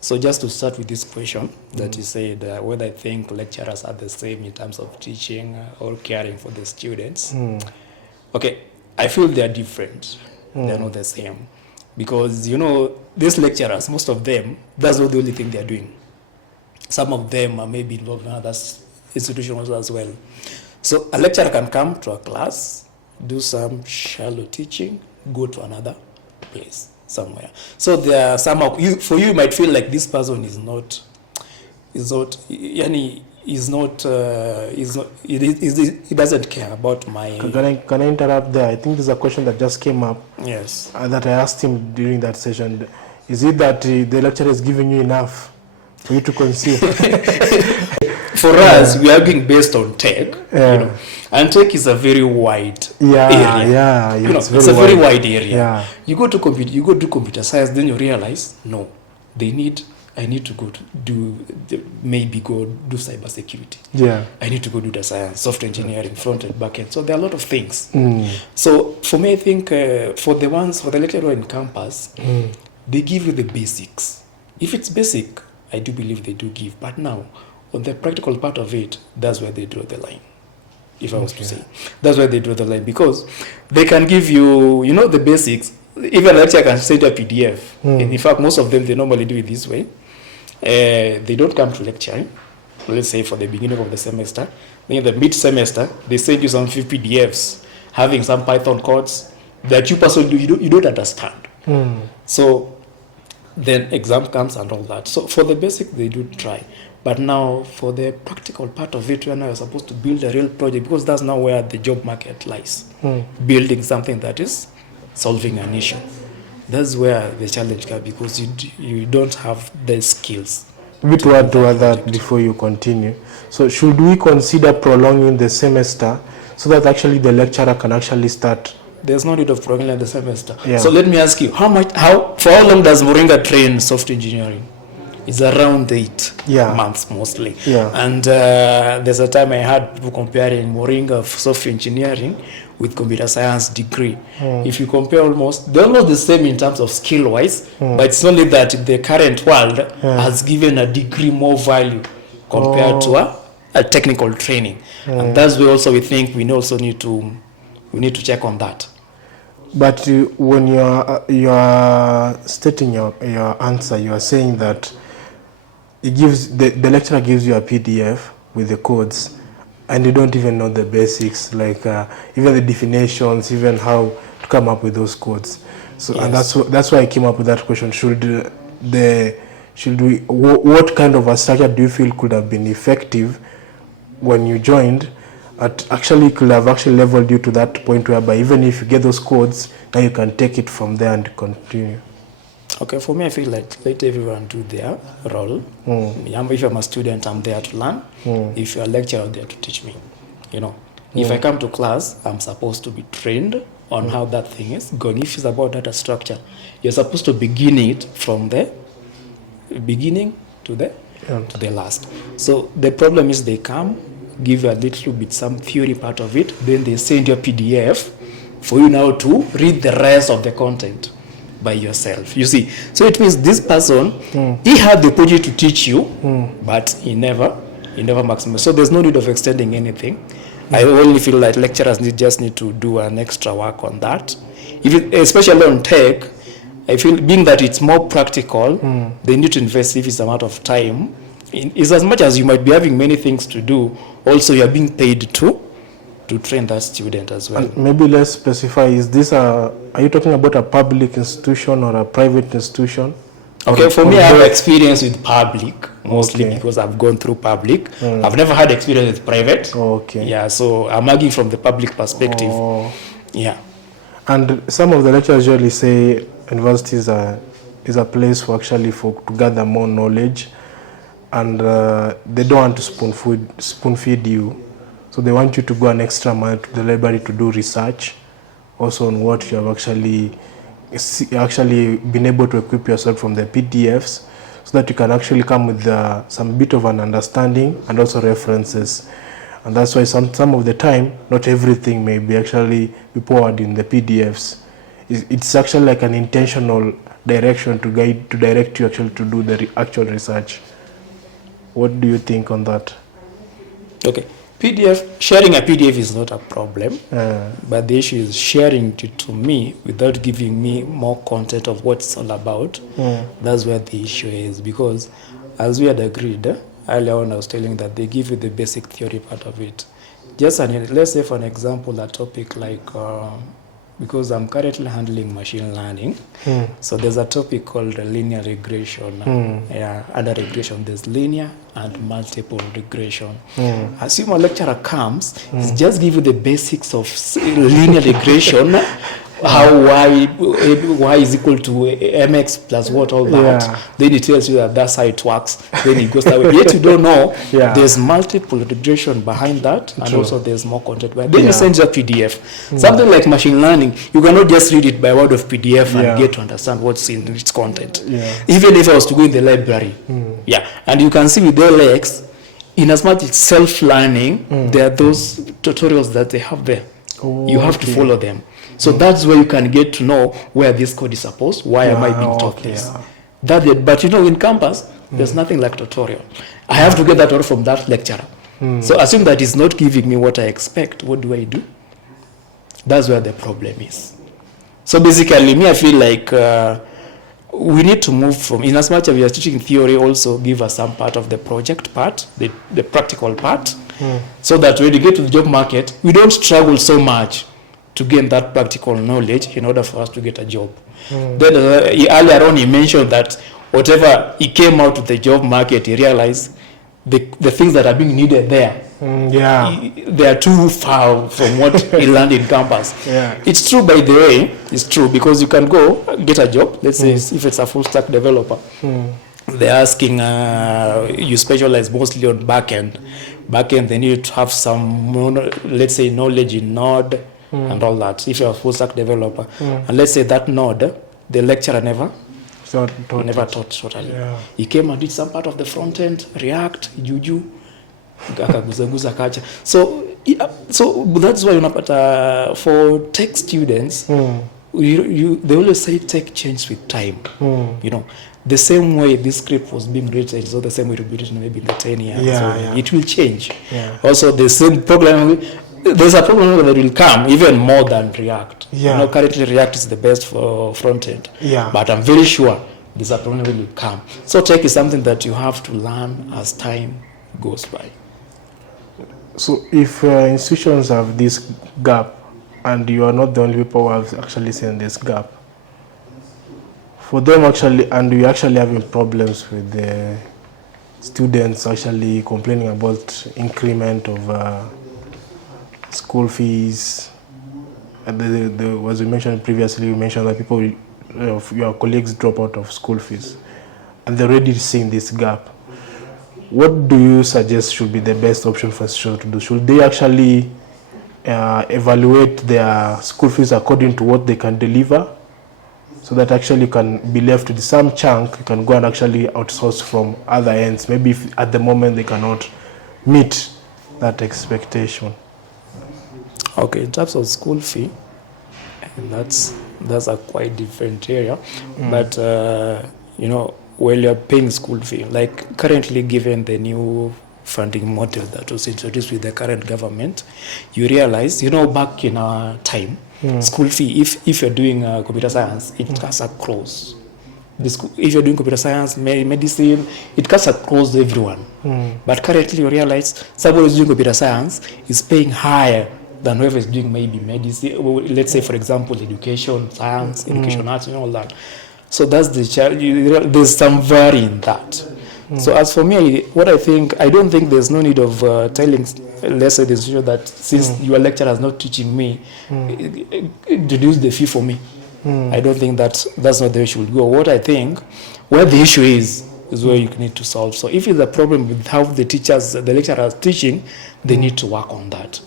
So just to start with this question that you said, whether I think lecturers are the same in terms of teaching or caring for the students. Okay, I feel they're different. They're not the same. Because, these lecturers, most of them, that's not the only thing they're doing. Some of them are maybe involved in other institutions as well. So a lecturer can come to a class, do some shallow teaching, go to another place somewhere. So there are some, for you might feel like this person he doesn't care about my... Can I interrupt there? I think there's a question that just came up. Yes. That I asked him during that session. Is it that the lecturer is giving you enough for you to consume? For us, we are being based on tech, and tech is a very wide area. It's a very wide area. Yeah. You go to computer science, then you realize, no, I need to go to do cyber security. Yeah. I need to go do the science, software engineering, front end, back end. So there are a lot of things. So for me, I think for the lecturer in campus, they give you the basics. If it's basic, I do believe they do give. But now, on the practical part of it, that's where they draw the line. If I was to say, that's where they draw the line, because they can give you, the basics. Even a lecturer can send a PDF. And in fact, most of them, they normally do it this way. They don't come to lecture, let's say for the beginning of the semester. Then in the mid-semester, they send you some few PDFs having some Python codes that you personally you don't understand. So then exam comes and all that. So for the basic, they do try. But now for the practical part of it, when you're supposed to build a real project, because that's now where the job market lies. Building something that is solving an issue. That's where the challenge comes, because you don't have the skills. Maybe to add to that before you continue. So should we consider prolonging the semester so that actually the lecturer can actually start? There's no need of prolonging the semester. Yeah. So let me ask you, for how long does Moringa train software engineering? It's around 8 months mostly. Yeah. And there's a time I had people comparing Moringa software engineering with computer science degree. If you compare they're almost the same in terms of skill wise, but it's only that the current world has given a degree more value compared to a technical training. And that's where also we think we also need to check on that. But when you are stating your answer, you are saying that it gives the lecturer gives you a PDF with the codes, and you don't even know the basics, like even the definitions, even how to come up with those codes. So yes. And that's why I came up with that question. What kind of a structure do you feel could have been effective when you joined, actually could have actually leveled you to that point whereby even if you get those codes, now you can take it from there and continue. Okay, for me, I feel like let everyone do their role. If I'm a student, I'm there to learn. If you're a lecturer, I'm there to teach me. If I come to class, I'm supposed to be trained on how that thing is going. If it's about data structure, you're supposed to begin it from the beginning to the last. So the problem is they come, give you a little bit some theory part of it, then they send you a PDF for you now to read the rest of the content by yourself. You see, so it means this person he had the opportunity to teach you, but he never maximized. So there's no need of extending anything. I only feel like lecturers just need to do an extra work on that. Especially on tech, I feel being that it's more practical, they need to invest if it's amount of time. It's as much as you might be having many things to do, also you're being paid to train that student as well. And maybe let's specify, are you talking about a public institution or a private institution? Okay, for me, I have experience with public, mostly because I've gone through public. I've never had experience with private. Yeah, so I'm arguing from the public perspective. Yeah. And some of the lecturers usually say universities is a place for to gather more knowledge, and they don't want to spoon feed you. So they want you to go an extra mile to the library to do research, also on what you have actually been able to equip yourself from the PDFs, so that you can actually come with some bit of an understanding and also references. And that's why some of the time, not everything may be actually be poured in the PDFs. It's actually like an intentional direction to direct you actually to do the actual research. What do you think on that? Okay. Sharing a PDF is not a problem, but the issue is sharing it to me without giving me more content of what it's all about. That's where the issue is, because as we had agreed earlier on, I was telling that they give you the basic theory part of it. Let's say, for an example, a topic like, because I'm currently handling machine learning, so there's a topic called linear regression. Under regression, there's linear and multiple regression. Assume a lecturer comes, just give you the basics of linear regression, how y is equal to mx plus what, all that. Then he tells you that that's how it works. Then it goes that way. Yet you don't know there's multiple regression behind that, and also there's more content. But then you send you a PDF. Something like machine learning, you cannot just read it by word of PDF and get to understand what's in its content. Even if I was to go in the library, and you can see with LX, in as much as self-learning, there are those tutorials that they have there. You have to follow them. So that's where you can get to know where this code is supposed, why am I being taught this. But in campus, there's nothing like tutorial. I have to get that all from that lecturer. So assume that he's not giving me what I expect. What do I do? That's where the problem is. So basically, I feel like we need to move from, in as much as we are teaching theory, also give us some part of the project part, the practical part, so that when you get to the job market, we don't struggle so much to gain that practical knowledge in order for us to get a job. Then earlier on he mentioned that whatever he came out to the job market, he realized the things that are being needed there, they are too far from what he learned in campus. It's true, by the way, it's true, because you can go get a job, let's say if it's a full stack developer, they're asking you specialize mostly on backend, they need to have some, let's say, knowledge in Node, and all that, if you're a full stack developer. And let's say that Node, the lecturer never taught totally. He came and did some part of the front end, React, Juju, akaguzaguza kacha. So that's why for tech students, they always say tech changes with time. The same way this script was being written, so the same way it will be written maybe in the 10 years. It will change. Also, the same problem. There's a problem that will come even more than React. Currently React is the best for front end. But I'm very sure there's a problem that will come. So tech is something that you have to learn as time goes by. So if institutions have this gap, and you are not the only people who have actually seen this gap, for them actually, and we actually having problems with the students actually complaining about increment of school fees, and as we mentioned previously, you mentioned that people, your colleagues drop out of school fees, and they're already seeing this gap. What do you suggest should be the best option for institutions to do? Should they actually evaluate their school fees according to what they can deliver, so that actually you can be left with some chunk you can go and actually outsource from other ends, maybe if at the moment they cannot meet that expectation? Okay, in terms of school fee, and that's a quite different area. But when you're paying school fee, like currently given the new funding model that was introduced with the current government, you realize, back in our time, school fee, if you're doing computer science, it cuts across. If you're doing computer science, medicine, it cuts across everyone. But currently you realize someone who's doing computer science is paying higher than whoever is doing maybe medicine, let's say for example education, science, education, arts, and all that. So that's the challenge. There's some vary in that. So as for me, what I think, I don't think there's no need of telling, let's say the institution, that since your lecturer is not teaching me, reduce the fee for me. I don't think that's not the way she would go. What I think, where the issue is where you need to solve. So if it's a problem with how the lecturer is teaching, they need to work on that.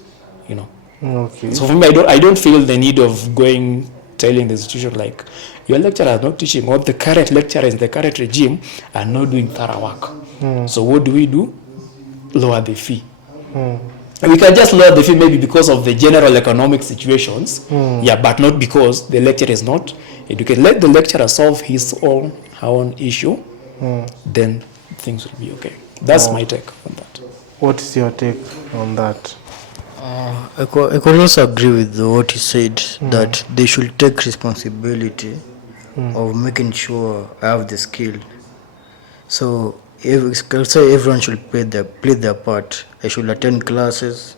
Okay. So for me, I don't feel the need of telling the institution like your lecturer is not teaching, or the current lecturers in the current regime are not doing thorough work. So what do? Lower the fee. We can just lower the fee maybe because of the general economic situations, but not because the lecturer is not educated. Let the lecturer solve his own her own issue, then things will be okay. That's my take on that. What is your take on that? I could also agree with what you said, that they should take responsibility of making sure I have the skill. So everyone should play their part. I should attend classes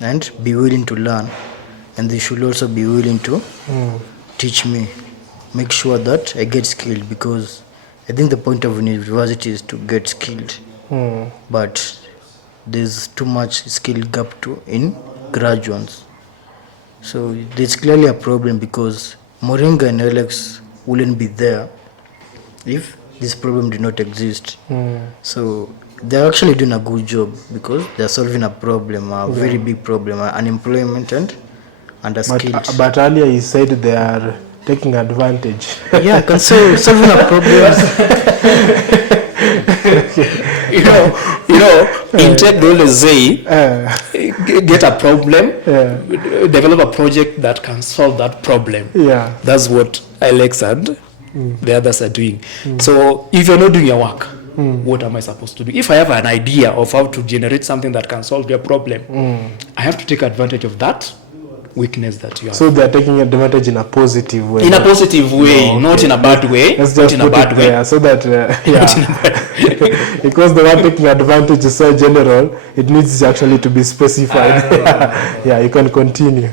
and be willing to learn, and they should also be willing to teach me, make sure that I get skilled, because I think the point of university is to get skilled, but there's too much skill gap in graduates. So there's clearly a problem, because Moringa and Alex wouldn't be there if this problem did not exist. So they're actually doing a good job, because they're solving a problem, a very big problem, unemployment and underskilled. But earlier you said they are taking advantage. Yeah, I can say solving a problem. In tech they always say, get a problem, develop a project that can solve that problem. Yeah. That's what Alex and the others are doing. So if you're not doing your work, what am I supposed to do? If I have an idea of how to generate something that can solve your problem, I have to take advantage of that weakness that you have. So they're taking advantage in a positive way. In a positive way, not in a bad way. Let's just not in a bad way. So that, because the one taking advantage is so general, it needs actually to be specified. Yeah, you can continue.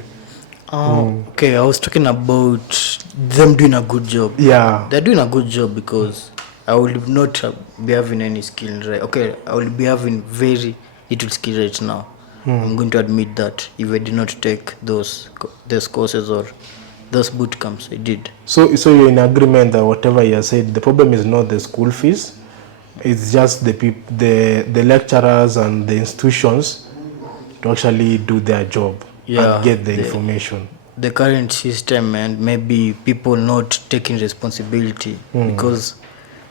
Okay, I was talking about them doing a good job. Yeah. They're doing a good job, because I will not be having any skill, right? Okay, I will be having very little skill right now. I'm going to admit that, if I did not take those courses or those boot camps I did. So you're in agreement that whatever you said, the problem is not the school fees, it's just the lecturers and the institutions to actually do their job and get the information. The current system, and maybe people not taking responsibility, because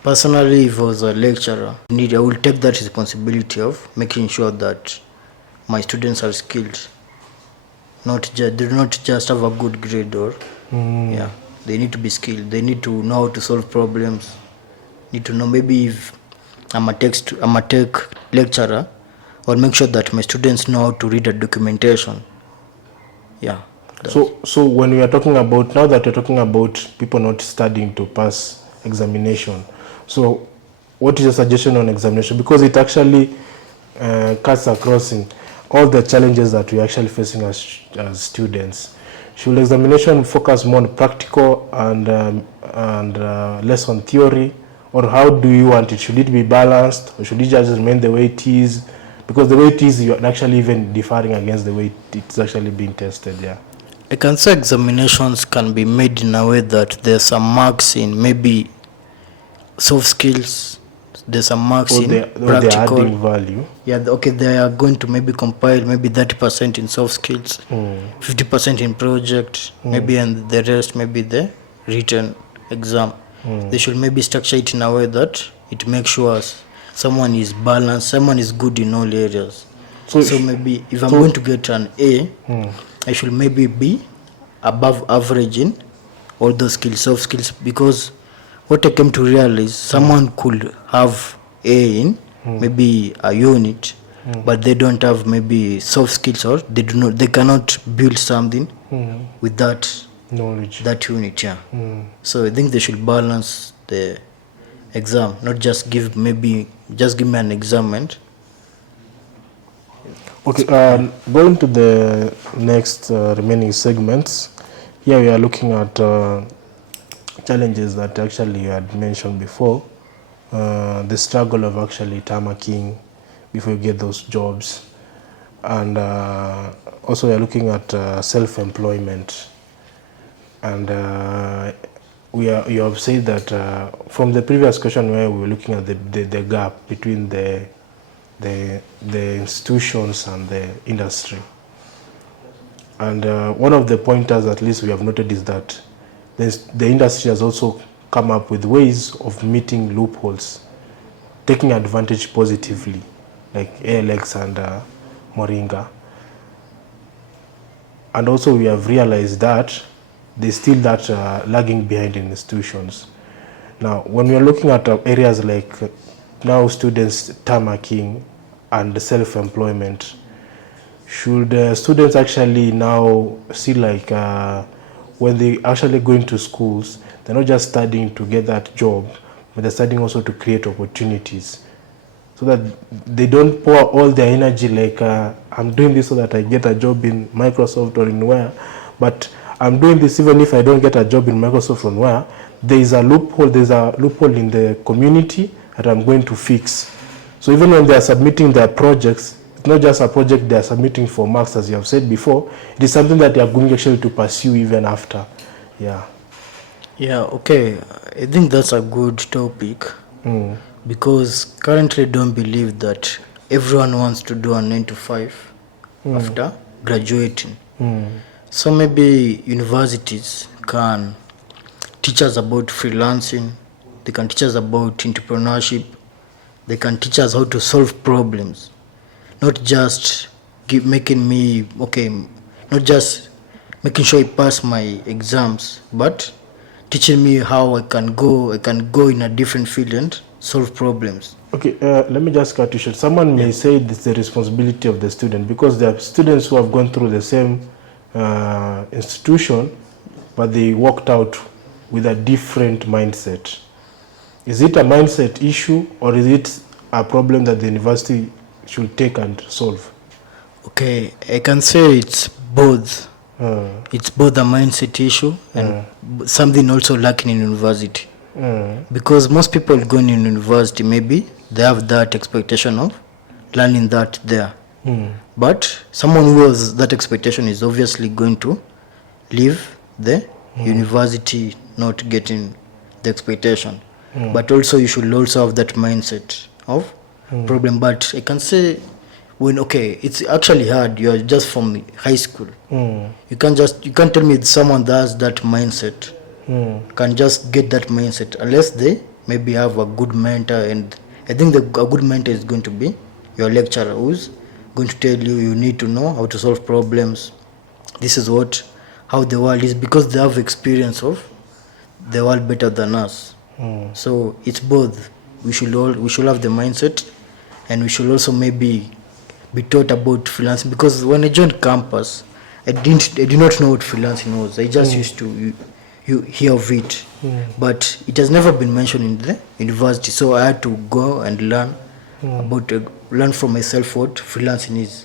personally, if I was a lecturer, I will take that responsibility of making sure that my students are skilled. They do not just have a good grade, or they need to be skilled. They need to know how to solve problems. Need to know, maybe if I'm a tech lecturer, I'll make sure that my students know how to read a documentation. Yeah. So when we are talking about, now that you're talking about people not studying to pass examination, so what is your suggestion on examination? Because it actually cuts across in all the challenges that we're actually facing as students. Should examination focus more on practical and less on theory? Or how do you want it? Should it be balanced, or should it just remain the way it is? because the way it is, you're actually even differing against the way it's actually being tested. Yeah. I can say examinations can be made in a way that there's some marks in maybe soft skills, there's some marks Or in they're practical. adding value. Yeah, okay, they are going to maybe compile maybe 30% in soft skills, 50% in project, maybe, and the rest maybe the written exam. They should maybe structure it in a way that it makes sure someone is balanced, someone is good in all areas. So maybe if I'm going to get an A, I should maybe be above average in all those skills, soft skills, because what I came to realize, someone could have A in maybe a unit, but they don't have maybe soft skills, or they cannot build something with that Knowledge. that unit. Yeah. So I think they should balance the exam, not just give me an exam and Okay, going to the next remaining segments. Here we are looking at challenges that actually you had mentioned before. The struggle of actually tarmacking before you get those jobs. And also we are looking at self-employment. And you have said that from the previous question where we were looking at the gap between the institutions and the industry. And one of the pointers, at least we have noted, is that the industry has also come up with ways of meeting loopholes, taking advantage positively, like ALX and Moringa. And also we have realized that there's still that lagging behind in institutions. Now, when we are looking at areas like now students tarmacking and self-employment, should students actually now see like when they actually go into schools, they're not just studying to get that job, but they're studying also to create opportunities, so that they don't pour all their energy like I'm doing this so that I get a job in Microsoft or in where, but I'm doing this even if I don't get a job in Microsoft or where, there's a loophole in the community that I'm going to fix. So even when they are submitting their projects, it's not just a project they are submitting for marks, as you have said before. It is something that they are going actually to pursue even after. Yeah. Yeah, okay. I think that's a good topic, because currently I don't believe that everyone wants to do a 9 to 5 after graduating. So maybe universities can teach us about freelancing, they can teach us about entrepreneurship, they can teach us how to solve problems, not just not just making sure I pass my exams, but teaching me how I can go in a different field and solve problems. Okay, let me just cut you short. Someone may say it's the responsibility of the student, because there are students who have gone through the same institution, but they walked out with a different mindset. Is it a mindset issue, or is it a problem that the university should take and solve? Okay, I can say it's both. It's both a mindset issue and something also lacking in university. Because most people going in university, maybe they have that expectation of learning that there. But someone who has that expectation is obviously going to leave the university not getting the expectation. But also you should also have that mindset of problem. But I can say it's actually hard. You are just from high school. You can't tell me someone that has that mindset can just get that mindset unless they maybe have a good mentor. And I think a good mentor is going to be your lecturer, who's going to tell you need to know how to solve problems. This is how the world is, because they have experience of the world better than us. So it's both. We should have the mindset, and we should also maybe be taught about freelancing, because when I joined campus, I did not know what freelancing was. I just used to you hear of it, but it has never been mentioned in the university. So I had to go and learn from myself what freelancing is.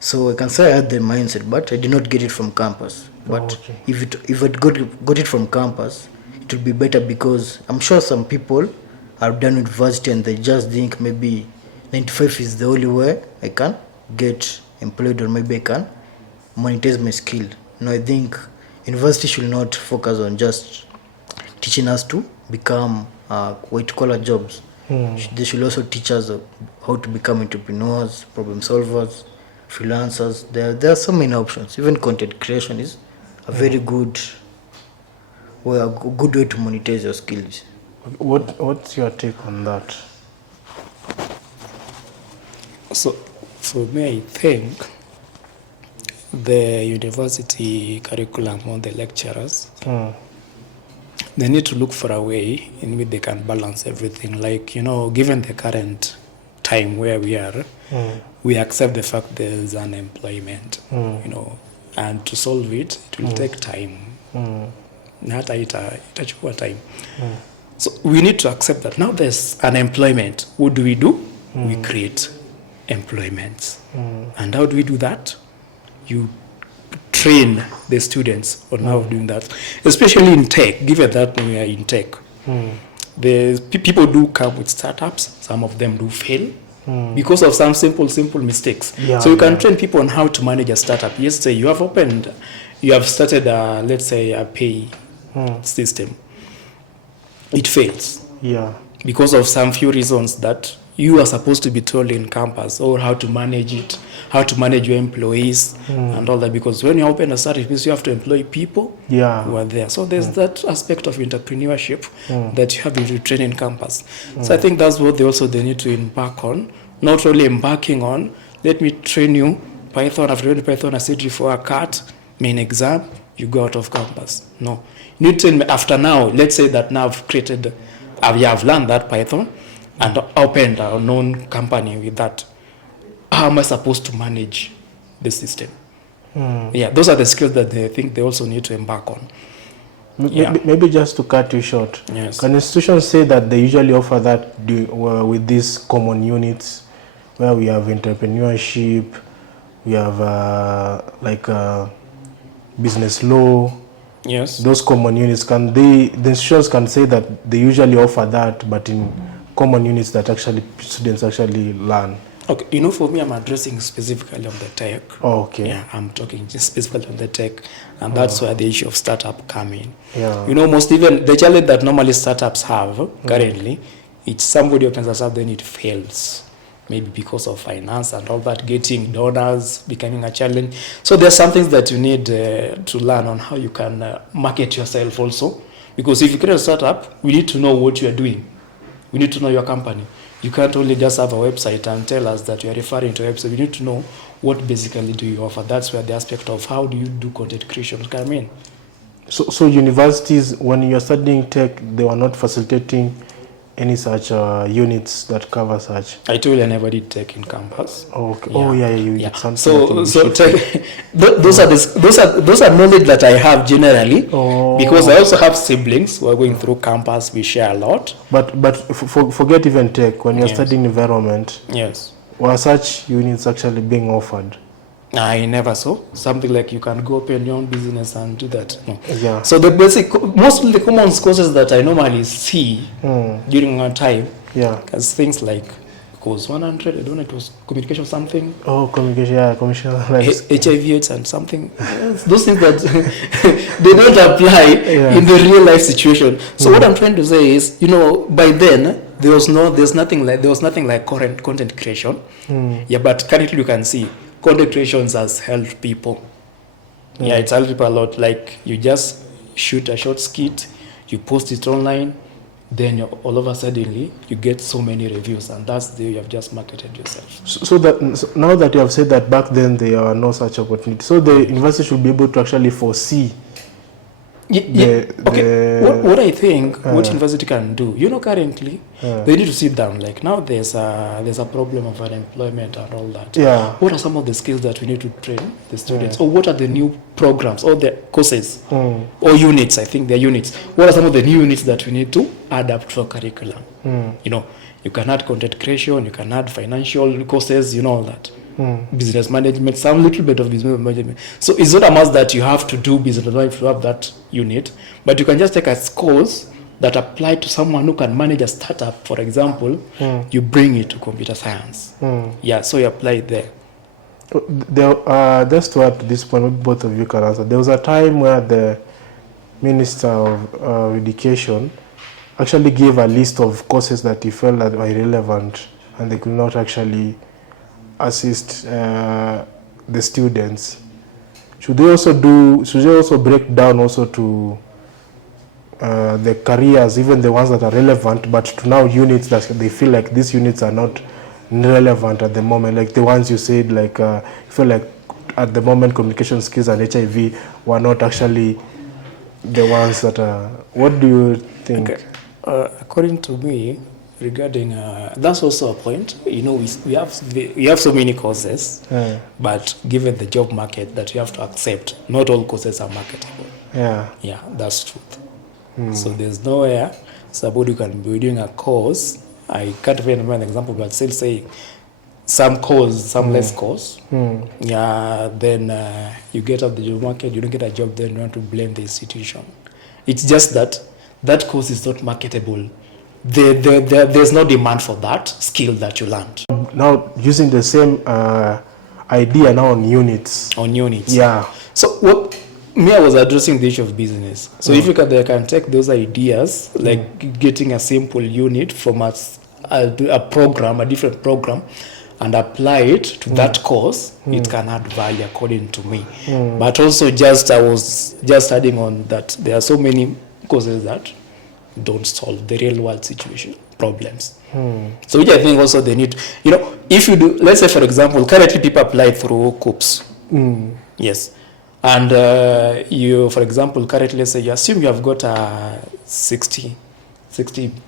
So I can say I had the mindset, but I did not get it from campus. But if I got it from campus, it would be better, because I'm sure some people have done university and they just think maybe 95 is the only way I can get employed, or maybe I can monetize my skill. No, I think university should not focus on just teaching us to become white collar jobs. They should also teach us how to become entrepreneurs, problem solvers, freelancers. There are so many options. Even content creation is a very good way to monetize your skills. What's your take on that? So for me, I think the university curriculum or the lecturers, they need to look for a way in which they can balance everything. Like, given the current time where we are, we accept the fact there's unemployment, and to solve it, it will take time. Itachukua time. So we need to accept that. Now there's unemployment. What do? We create employments. And how do we do that? You train the students on how doing that, especially in tech. Given that we are in tech, the people do come with startups. Some of them do fail because of some simple mistakes. So you can train people on how to manage a startup. Yesterday you have started let's say a pay system. It fails because of some few reasons that you are supposed to be told in campus, or how to manage it, how to manage your employees and all that. Because when you open a startup, you have to employ people who are there. So there's that aspect of entrepreneurship that you have to train in campus. So I think that's what they need to embark on. Not only embarking on, let me train you Python. After learning Python, I sit you for a CAT main exam, you go out of campus. No, you need to train me after now. Let's say that now I've learned that Python and opened a known company with that. How am I supposed to manage the system? Those are the skills that they think they also need to embark on. Maybe just to cut you short, Yes. Can institutions say that they usually offer that with these common units, where we have entrepreneurship, we have business law? Yes. Those common units, the institutions can say that they usually offer that, but in common units that actually students actually learn? Okay, for me, I'm addressing specifically on the tech. Oh, okay. Yeah, I'm talking just specifically on the tech, and that's where the issue of startup come in. Yeah. Most even the challenge that normally startups have currently, it's somebody opens a startup, then it fails. Maybe because of finance and all that, getting donors becoming a challenge. So there's some things that you need to learn on how you can market yourself also. Because if you create a startup, we need to know what you are doing. We need to know your company. You can't only just have a website and tell us that you are referring to a website. We need to know what basically do you offer. That's where the aspect of how do you do content creation come in. So universities, when you're studying tech, they were not facilitating any such units that cover such? I told you I never did tech in campus. Oh, okay. Oh, yeah. You did something. So tech, those are knowledge that I have generally. Oh. Because I also have siblings who are going through campus. We share a lot. But forget even tech. When you're studying environment, yes, were such units actually being offered? I never saw something like you can go open your own business and do that. No. Yeah. So the most of the common courses that I normally see during our time, as things like course 100, I don't know, it was communication something. Oh, communication, HIV/AIDS and something. Those things that they don't apply in the real life situation. So what I'm trying to say is, by then there was nothing like current content creation. But currently you can see content creation has helped people. It's helped people a lot. Like you just shoot a short skit, you post it online, then all of a sudden you get so many reviews, and that's the way you have just marketed yourself. So now that you have said that back then there are no such opportunities, so the university should be able to actually foresee. What I think what university can do, currently they need to sit down. Like now there's a problem of unemployment and all that. What are some of the skills that we need to train the students, or what are the new programs or the courses or units? I think they're units. What are some of the new units that we need to adapt to our curriculum? You can add content creation, you can add financial courses, all that. Business management, some little bit of business management. So it's not a must that you have to do business management to have that unit, but you can just take a course that apply to someone who can manage a startup, for example, you bring it to computer science. Yeah, so you apply it there. Just to add to this point, maybe both of you can answer. There was a time where the Minister of Education actually gave a list of courses that he felt that were irrelevant and they could not actually assist the students. Should they also break down also to the careers, even the ones that are relevant, but to now units that they feel like these units are not relevant at the moment, like the ones you said, like you feel like at the moment communication skills and HIV were not actually the ones that are. What do you think? Okay. According to me, regarding that's also a point. You know, we have so many courses, but given the job market that you have to accept, not all courses are marketable. Yeah, that's truth. So there's nowhere somebody can be doing a course. I can't even remember an example, but still say some course, some less course. Yeah, then you get up the job market, you don't get a job, then you want to blame the institution. It's just that course is not marketable. There's no demand for that skill that you learned. Now using the same idea now on units. On units. Yeah. So what I was addressing the issue of business. So if you can take those ideas, like getting a simple unit from a program, a different program, and apply it to that course, it can add value according to me. But also I was just adding on that there are so many courses that don't solve the real world situation problems. So which I think also they need, if you do, let's say for example, currently people apply through COOPs. Yes. And you, for example, currently, let's say you assume you have got 60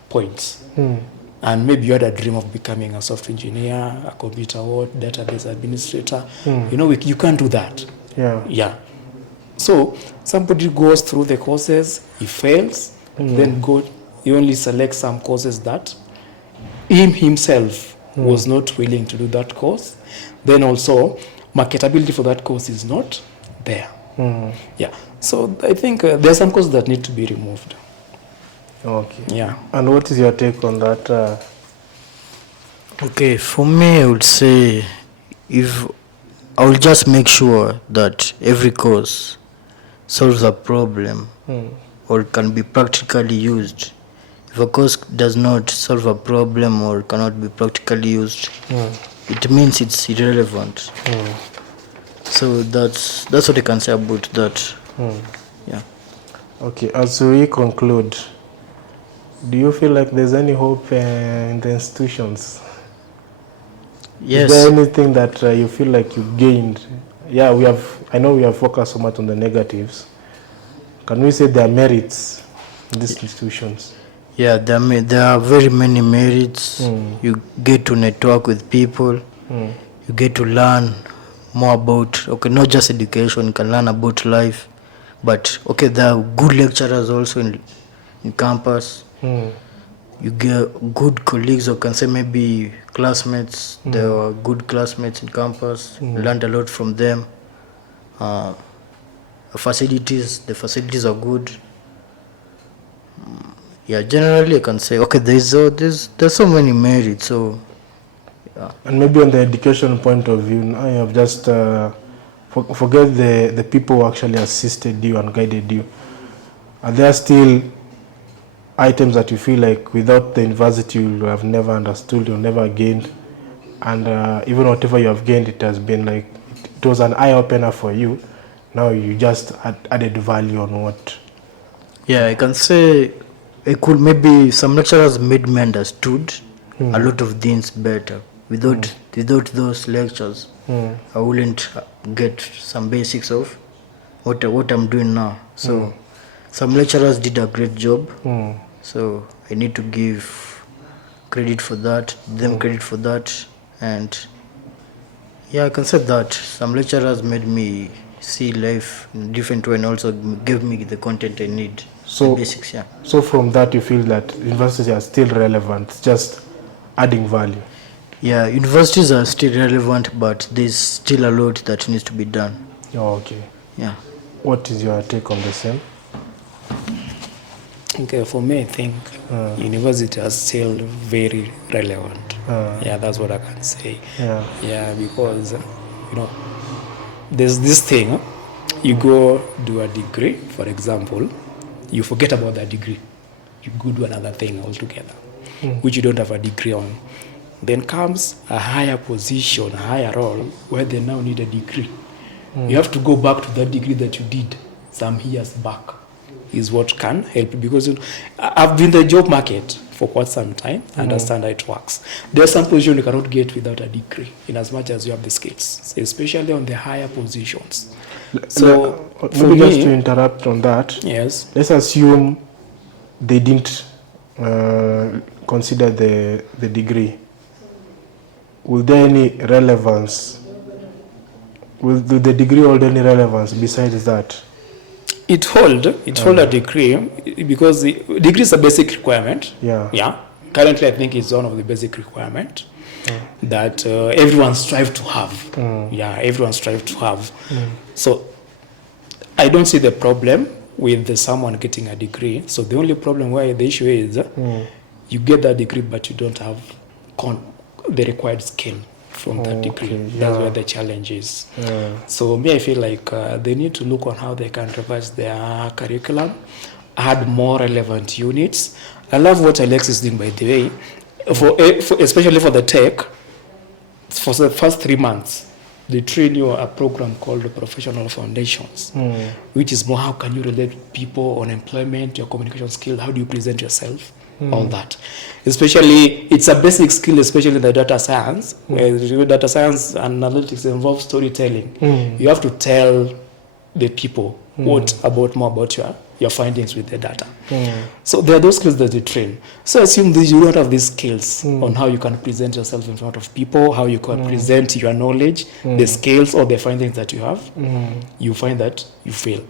points. And maybe you had a dream of becoming a software engineer, a computer database administrator. You can't do that. Yeah. So somebody goes through the courses, he fails, then he only selects some courses that himself was not willing to do that course. Then also, marketability for that course is not there. Yeah. So I think there are some courses that need to be removed. Okay. Yeah. And what is your take on that? Okay, for me, I would say I will just make sure that every course solves a problem or can be practically used. If a course does not solve a problem or cannot be practically used, it means it's irrelevant. So that's what I can say about that. Yeah. Okay, as we conclude, do you feel like there's any hope in the institutions? Yes. Is there anything that you feel like you gained? Yeah, I know we have focused so much on the negatives. Can we say there are merits in these institutions? Yeah, there are very many merits. You get to network with people. You get to learn more about, not just education, you can learn about life. But, there are good lecturers also in campus. You get good colleagues, or can say maybe classmates. There are good classmates in campus. You learned a lot from them. The facilities are good. Yeah, generally I can say, there's so many merits. So, yeah. And maybe on the education point of view, now you have just forget the people who actually assisted you and guided you. Are there still items that you feel like without the university you have never understood or never gained, and even whatever you have gained, it has been like it was an eye-opener for you? Now you just added value on what? Yeah, I can say maybe some lecturers made me understood a lot of things better. Without those lectures, I wouldn't get some basics of what I'm doing now. So some lecturers did a great job. So I need to give credit for that, credit for that. And yeah, I can say that some lecturers made me see life in a different way and also gave me the content I need. So basics, yeah. So from that you feel that universities are still relevant, just adding value? Yeah, universities are still relevant, but there's still a lot that needs to be done. Oh, okay. Yeah. What is your take on the same? Okay, for me, I think university is still very relevant. Yeah, that's what I can say. Yeah. Yeah, because there's this thing. You go do a degree, for example, you forget about that degree. You go do another thing altogether, which you don't have a degree on. Then comes a higher position, a higher role, where they now need a degree. You have to go back to that degree that you did some years back, is what can help you. Because I've been in the job market for quite some time, understand how it works. There are some positions you cannot get without a degree, in as much as you have the skills, especially on the higher positions. So, for maybe just me, to interrupt on that, yes, let's assume they didn't consider the degree. Will there any relevance? Will the degree hold any relevance besides that? it hold a degree, because the degree is a basic requirement. Yeah. Currently, I think it's one of the basic requirement that everyone strive to have. Yeah, everyone strive to have. So I don't see the problem with someone getting a degree. So the only problem where the issue is, you get that degree, but you don't have the required skill from that degree. Okay, That's where the challenge is. So me, I feel like they need to look on how they can revise their curriculum, add more relevant units. I love what Alex is doing, by the way, for especially for the tech. For the first 3 months, they train you a program called the Professional Foundations, which is more how can you relate with people on employment, your communication skill, how do you present yourself, all that. Especially, it's a basic skill, especially in the data science, where data science and analytics involve storytelling. You have to tell the people what about more about your findings with the data. So there are those skills that they train. So assume that you don't have these skills on how you can present yourself in front of people, how you can present your knowledge, the skills or the findings that you have, you find that you fail.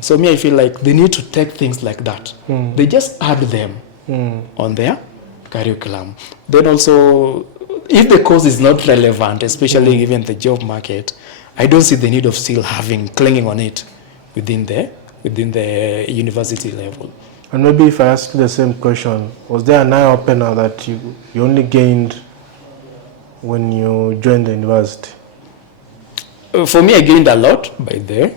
So me, I feel like they need to take things like that. They just add them on their curriculum. Then also, if the course is not relevant, especially given the job market, I don't see the need of still clinging on it within the university level. And maybe if I ask you the same question, was there an eye-opener that you only gained when you joined the university? For me, I gained a lot by there.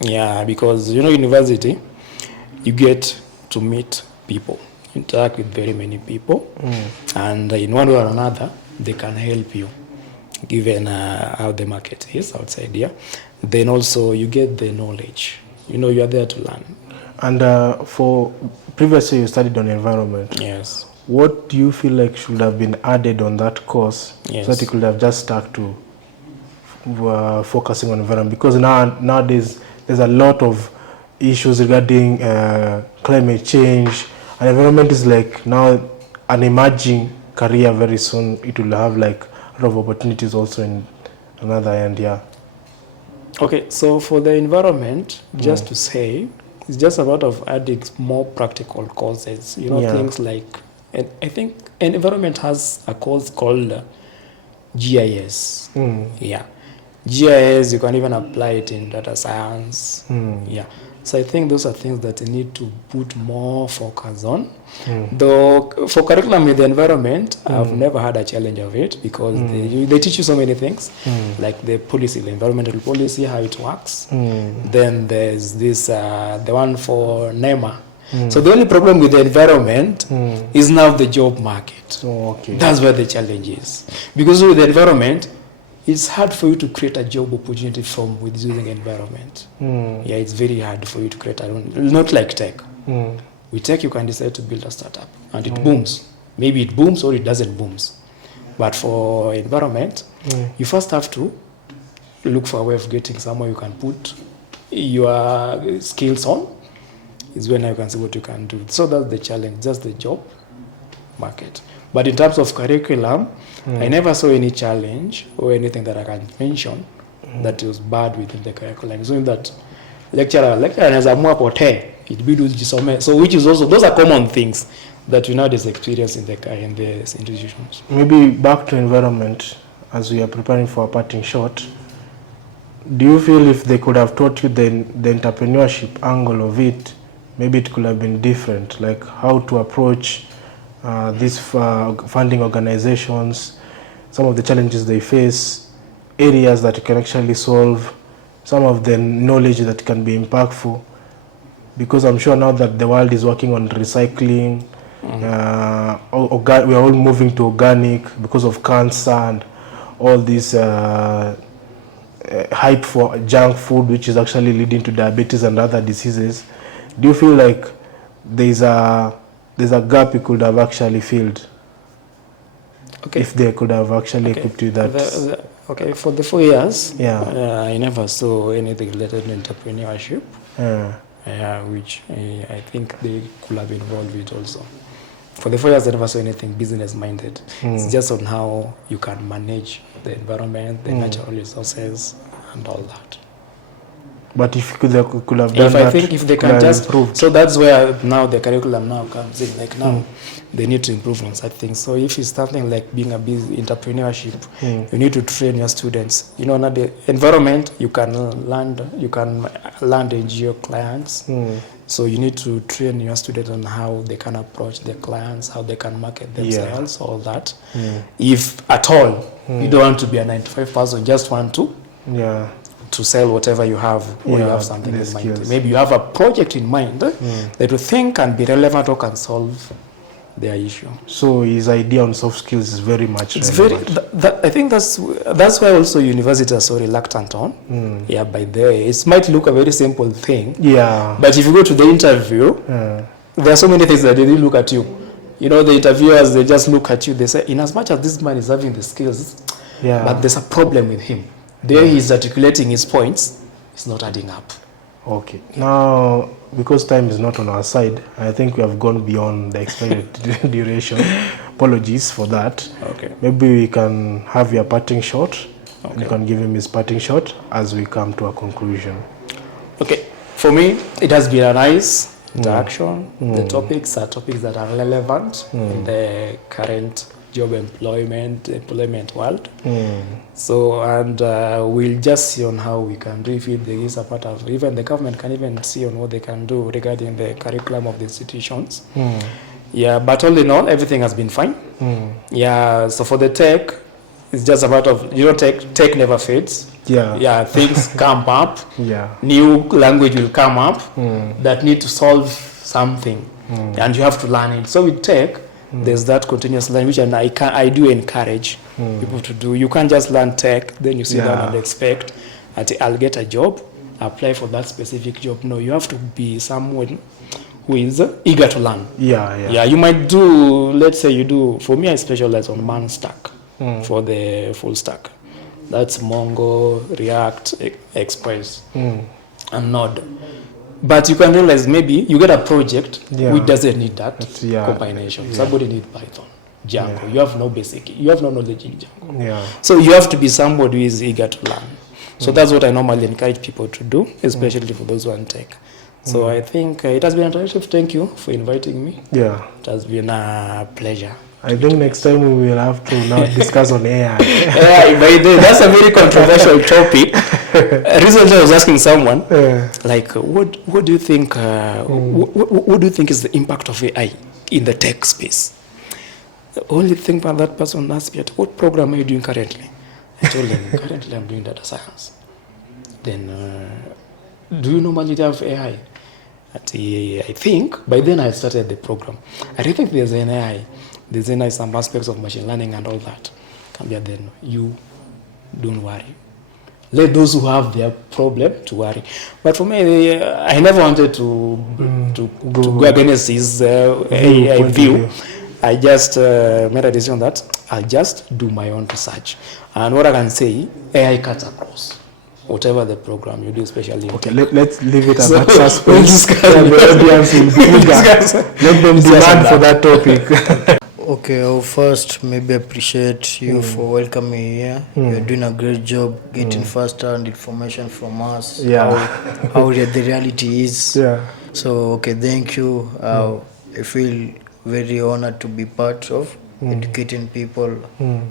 Yeah, because, university, you get to meet people, interact with very many people, and in one way or another, they can help you, given how the market is outside here. Then also, you get the knowledge. You are there to learn. And for previously you studied on environment. Yes. What do you feel like should have been added on that course so that you could have just stuck to focusing on environment? Because nowadays there's a lot of issues regarding climate change, and environment is like now an emerging career. Very soon it will have like a lot of opportunities also in another end. Yeah. Okay, so for the environment, just to say, it's just about of adding more practical courses. Things like, and I think an environment has a course called GIS. Yeah, GIS, you can even apply it in data science. Yeah, so I think those are things that you need to put more focus on. Though for curriculum with the environment, I've never had a challenge of it, because they teach you so many things, like the policy, the environmental policy, how it works. Then there's this, the one for NEMA. So the only problem with the environment is now the job market. That's where the challenge is. Because with the environment, it's hard for you to create a job opportunity with using environment. Yeah, it's very hard for you to create not like tech. With tech, you can decide to build a startup and it booms. Maybe it booms or it doesn't booms. But for environment, you first have to look for a way of getting somewhere you can put your skills on. Is when you can see what you can do. So that's the challenge, just the job market. But in terms of curriculum, I never saw any challenge or anything that I can mention that was bad within the curriculum. So that lecturer has a more pote. So which is also, those are common things that we nowadays experience in the institutions. Maybe back to environment, as we are preparing for a parting shot, do you feel if they could have taught you the entrepreneurship angle of it, maybe it could have been different, like how to approach these funding organizations, some of the challenges they face, areas that you can actually solve, some of the knowledge that can be impactful. Because I'm sure now that the world is working on recycling, we are all moving to organic because of cancer and all this hype for junk food, which is actually leading to diabetes and other diseases. Do you feel like there's a gap you could have actually filled? Okay. If they could have actually equipped you that. Okay, for the 4 years, yeah, I never saw anything related to entrepreneurship, which I think they could have involved with also. For the 4 years, I never saw anything business-minded. It's just on how you can manage the environment, the natural resources, and all that. But if you could have done that, I think if they can just improve. So that's where now the curriculum now comes in. Like now, they need to improve on such things. So if it's something like being a business entrepreneurship, you need to train your students. You know, the environment you can land NGO clients. So you need to train your students on how they can approach their clients, how they can market themselves, all that. If at all you don't want to be a 9-to-5 person, just want to sell whatever you have, or you have something in mind. Maybe you have a project in mind that you think can be relevant or can solve their issue. So his idea on soft skills is very much relevant. I think that's why also universities are so reluctant on. Yeah, by the way, it might look a very simple thing. Yeah. But if you go to the interview, there are so many things that they didn't look at you. You know, the interviewers, they just look at you. They say, in as much as this man is having the skills, but there's a problem with him. There he's articulating his points, it's not adding up. Okay. Now, because time is not on our side, I think we have gone beyond the expected duration. Apologies for that. Okay. Maybe we can have your parting shot. Okay. And you can give him his parting shot as we come to a conclusion. Okay. For me, it has been a nice interaction. The topics are topics that are relevant in the current job employment world. So, and we'll just see on how we can do, if there is a part of, even the government can even see on what they can do regarding the curriculum of the institutions. Yeah, but all in all, everything has been fine. Yeah, so for the tech, it's just a matter of, tech never fades. Yeah, things come up. New language will come up that need to solve something, and you have to learn it. So with tech, there's that continuous learning, which I do encourage people to do. You can't just learn tech, then you sit down and expect that I'll get a job, apply for that specific job. No, you have to be someone who is eager to learn. Yeah, you might do, let's say you do, for me I specialize on man stack for the full stack. That's Mongo, React, Express, and Node. But you can realize maybe you get a project which doesn't need that combination. Somebody needs Python, Django. You have no knowledge in Django. So you have to be somebody who is eager to learn. So that's what I normally encourage people to do, especially for those who want tech. So I think it has been a pleasure. Thank you for inviting me. It has been a pleasure. I think next time we will have to now discuss on AI. By the way, that's a very controversial topic. Recently, I was asking someone, like, what do you think? What do you think is the impact of AI in the tech space? The only thing that person asked me, what program are you doing currently? I told him, currently I'm doing data science. Then, do you normally have AI? I think by then I started the program. I don't think there's an AI. There's some aspects of machine learning and all that. Then you don't worry. Let those who have their problem to worry. But for me, I never wanted to go against his view. I just made a decision that I'll just do my own research. And what I can say, AI cuts across whatever the program you do, especially. Okay, let's leave it at that suspense. The audience will let them demand for that topic. Okay, I'll first maybe appreciate you for welcoming me here. You're doing a great job getting first-hand information from us. How the reality is. So, okay, thank you. I feel very honored to be part of educating people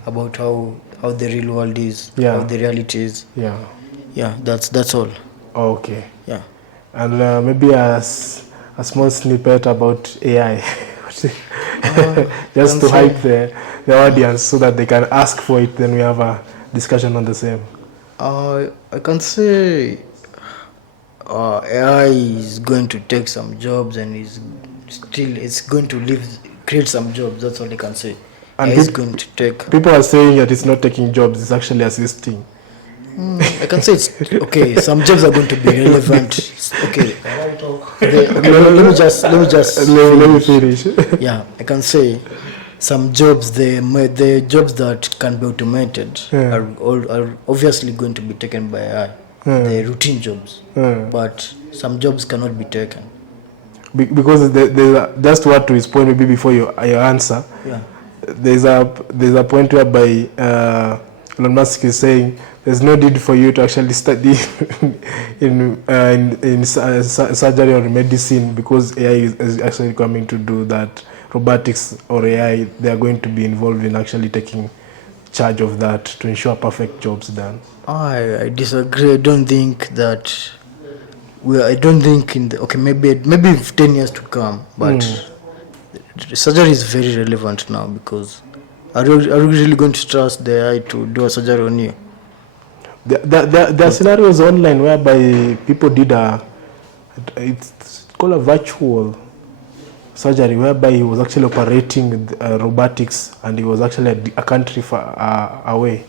about how the real world is, how the reality is. Yeah, that's all. Okay. Yeah. And maybe as a small snippet about AI, just to hype the audience so that they can ask for it. Then we have a discussion on the same. I can say AI is going to take some jobs and it's going to create some jobs. That's all I can say. And AI is going to take. People are saying that it's not taking jobs; it's actually assisting. I can say it's okay. Some jobs are going to be relevant. Okay. Let me finish. Yeah, I can say some jobs, the jobs that can be automated are obviously going to be taken by AI. The routine jobs, but some jobs cannot be taken. Because just what to his point, maybe before your answer. Yeah. There's a point whereby Elon Musk is saying there's no need for you to actually study in surgery or medicine, because AI is actually coming to do that. Robotics or AI, they are going to be involved in actually taking charge of that to ensure perfect jobs done. I disagree. I don't think that. I don't think maybe 10 years to come, but surgery is very relevant now, because are you really going to trust the AI to do a surgery on you? There are scenarios online whereby people did it's called a virtual surgery, whereby he was actually operating robotics, and he was actually a country far away.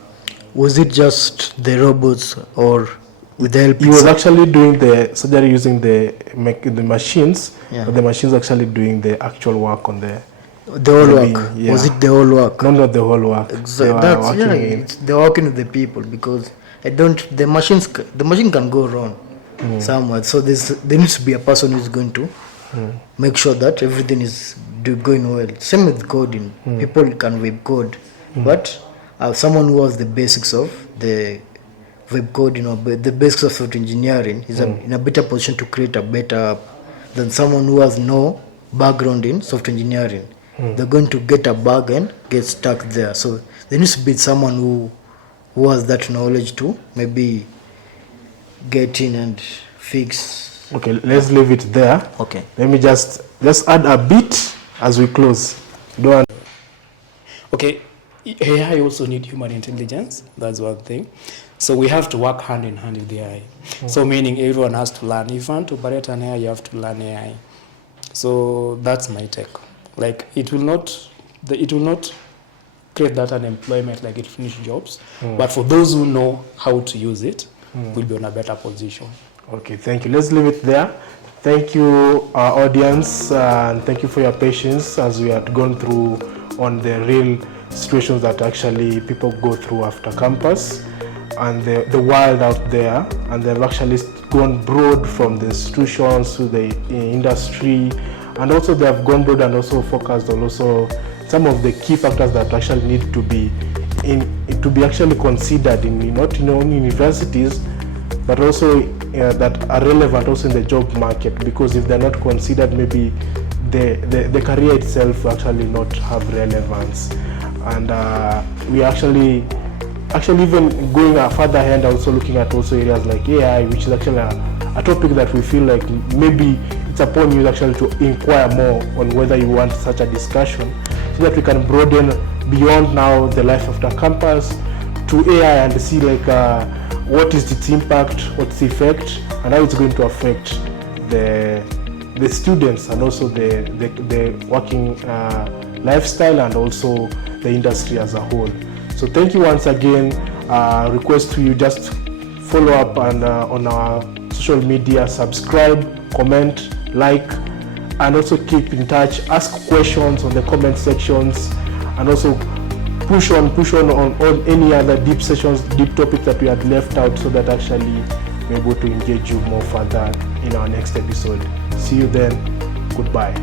Was it just the robots or with the help? He was actually doing the surgery using the machines, but the machines actually doing the actual work on the whole work. Yeah. Was it the whole work? No, not the whole work. Exactly. They're working with the people, because the machine can go wrong somewhere. So there needs to be a person who's going to make sure that everything is going well. Same with coding. People can web code, but someone who has the basics of the web coding or the basics of software engineering is in a better position to create a better app than someone who has no background in software engineering. They're going to get a bug and get stuck there. So there needs to be someone who has that knowledge to maybe get in and fix. Okay, let's leave it there. Okay. Let me just add a bit as we close. Okay, AI also need human intelligence. That's one thing. So we have to work hand in hand with the AI. So meaning everyone has to learn. If you want to operate an AI, you have to learn AI. So that's my take. Like it will not create that unemployment like it finished jobs. But for those who know how to use it, we'll be in a better position. Okay, thank you. Let's leave it there. Thank you, our audience, and thank you for your patience as we had gone through on the real situations that actually people go through after campus and the world out there, and they've actually gone broad from the institutions to the industry, and also they have gone broad and also focused on also some of the key factors that actually need to be actually considered in not only universities, but also that are relevant also in the job market, because if they're not considered, maybe the career itself will actually not have relevance. And we actually even going a further ahead, also looking at also areas like AI, which is actually a topic that we feel like maybe it's upon you actually to inquire more on whether you want such a discussion, so that we can broaden beyond now the life after campus to AI and see like what is its impact, what's the effect, and how it's going to affect the students and also the working lifestyle and also the industry as a whole. So thank you once again. Request to you just follow up and on our social media, subscribe, comment, like, and also keep in touch. Ask questions on the comment sections, and also push on any other deep sessions, deep topics that we had left out, so that actually we're able to engage you more further in our next episode. See you then. Goodbye.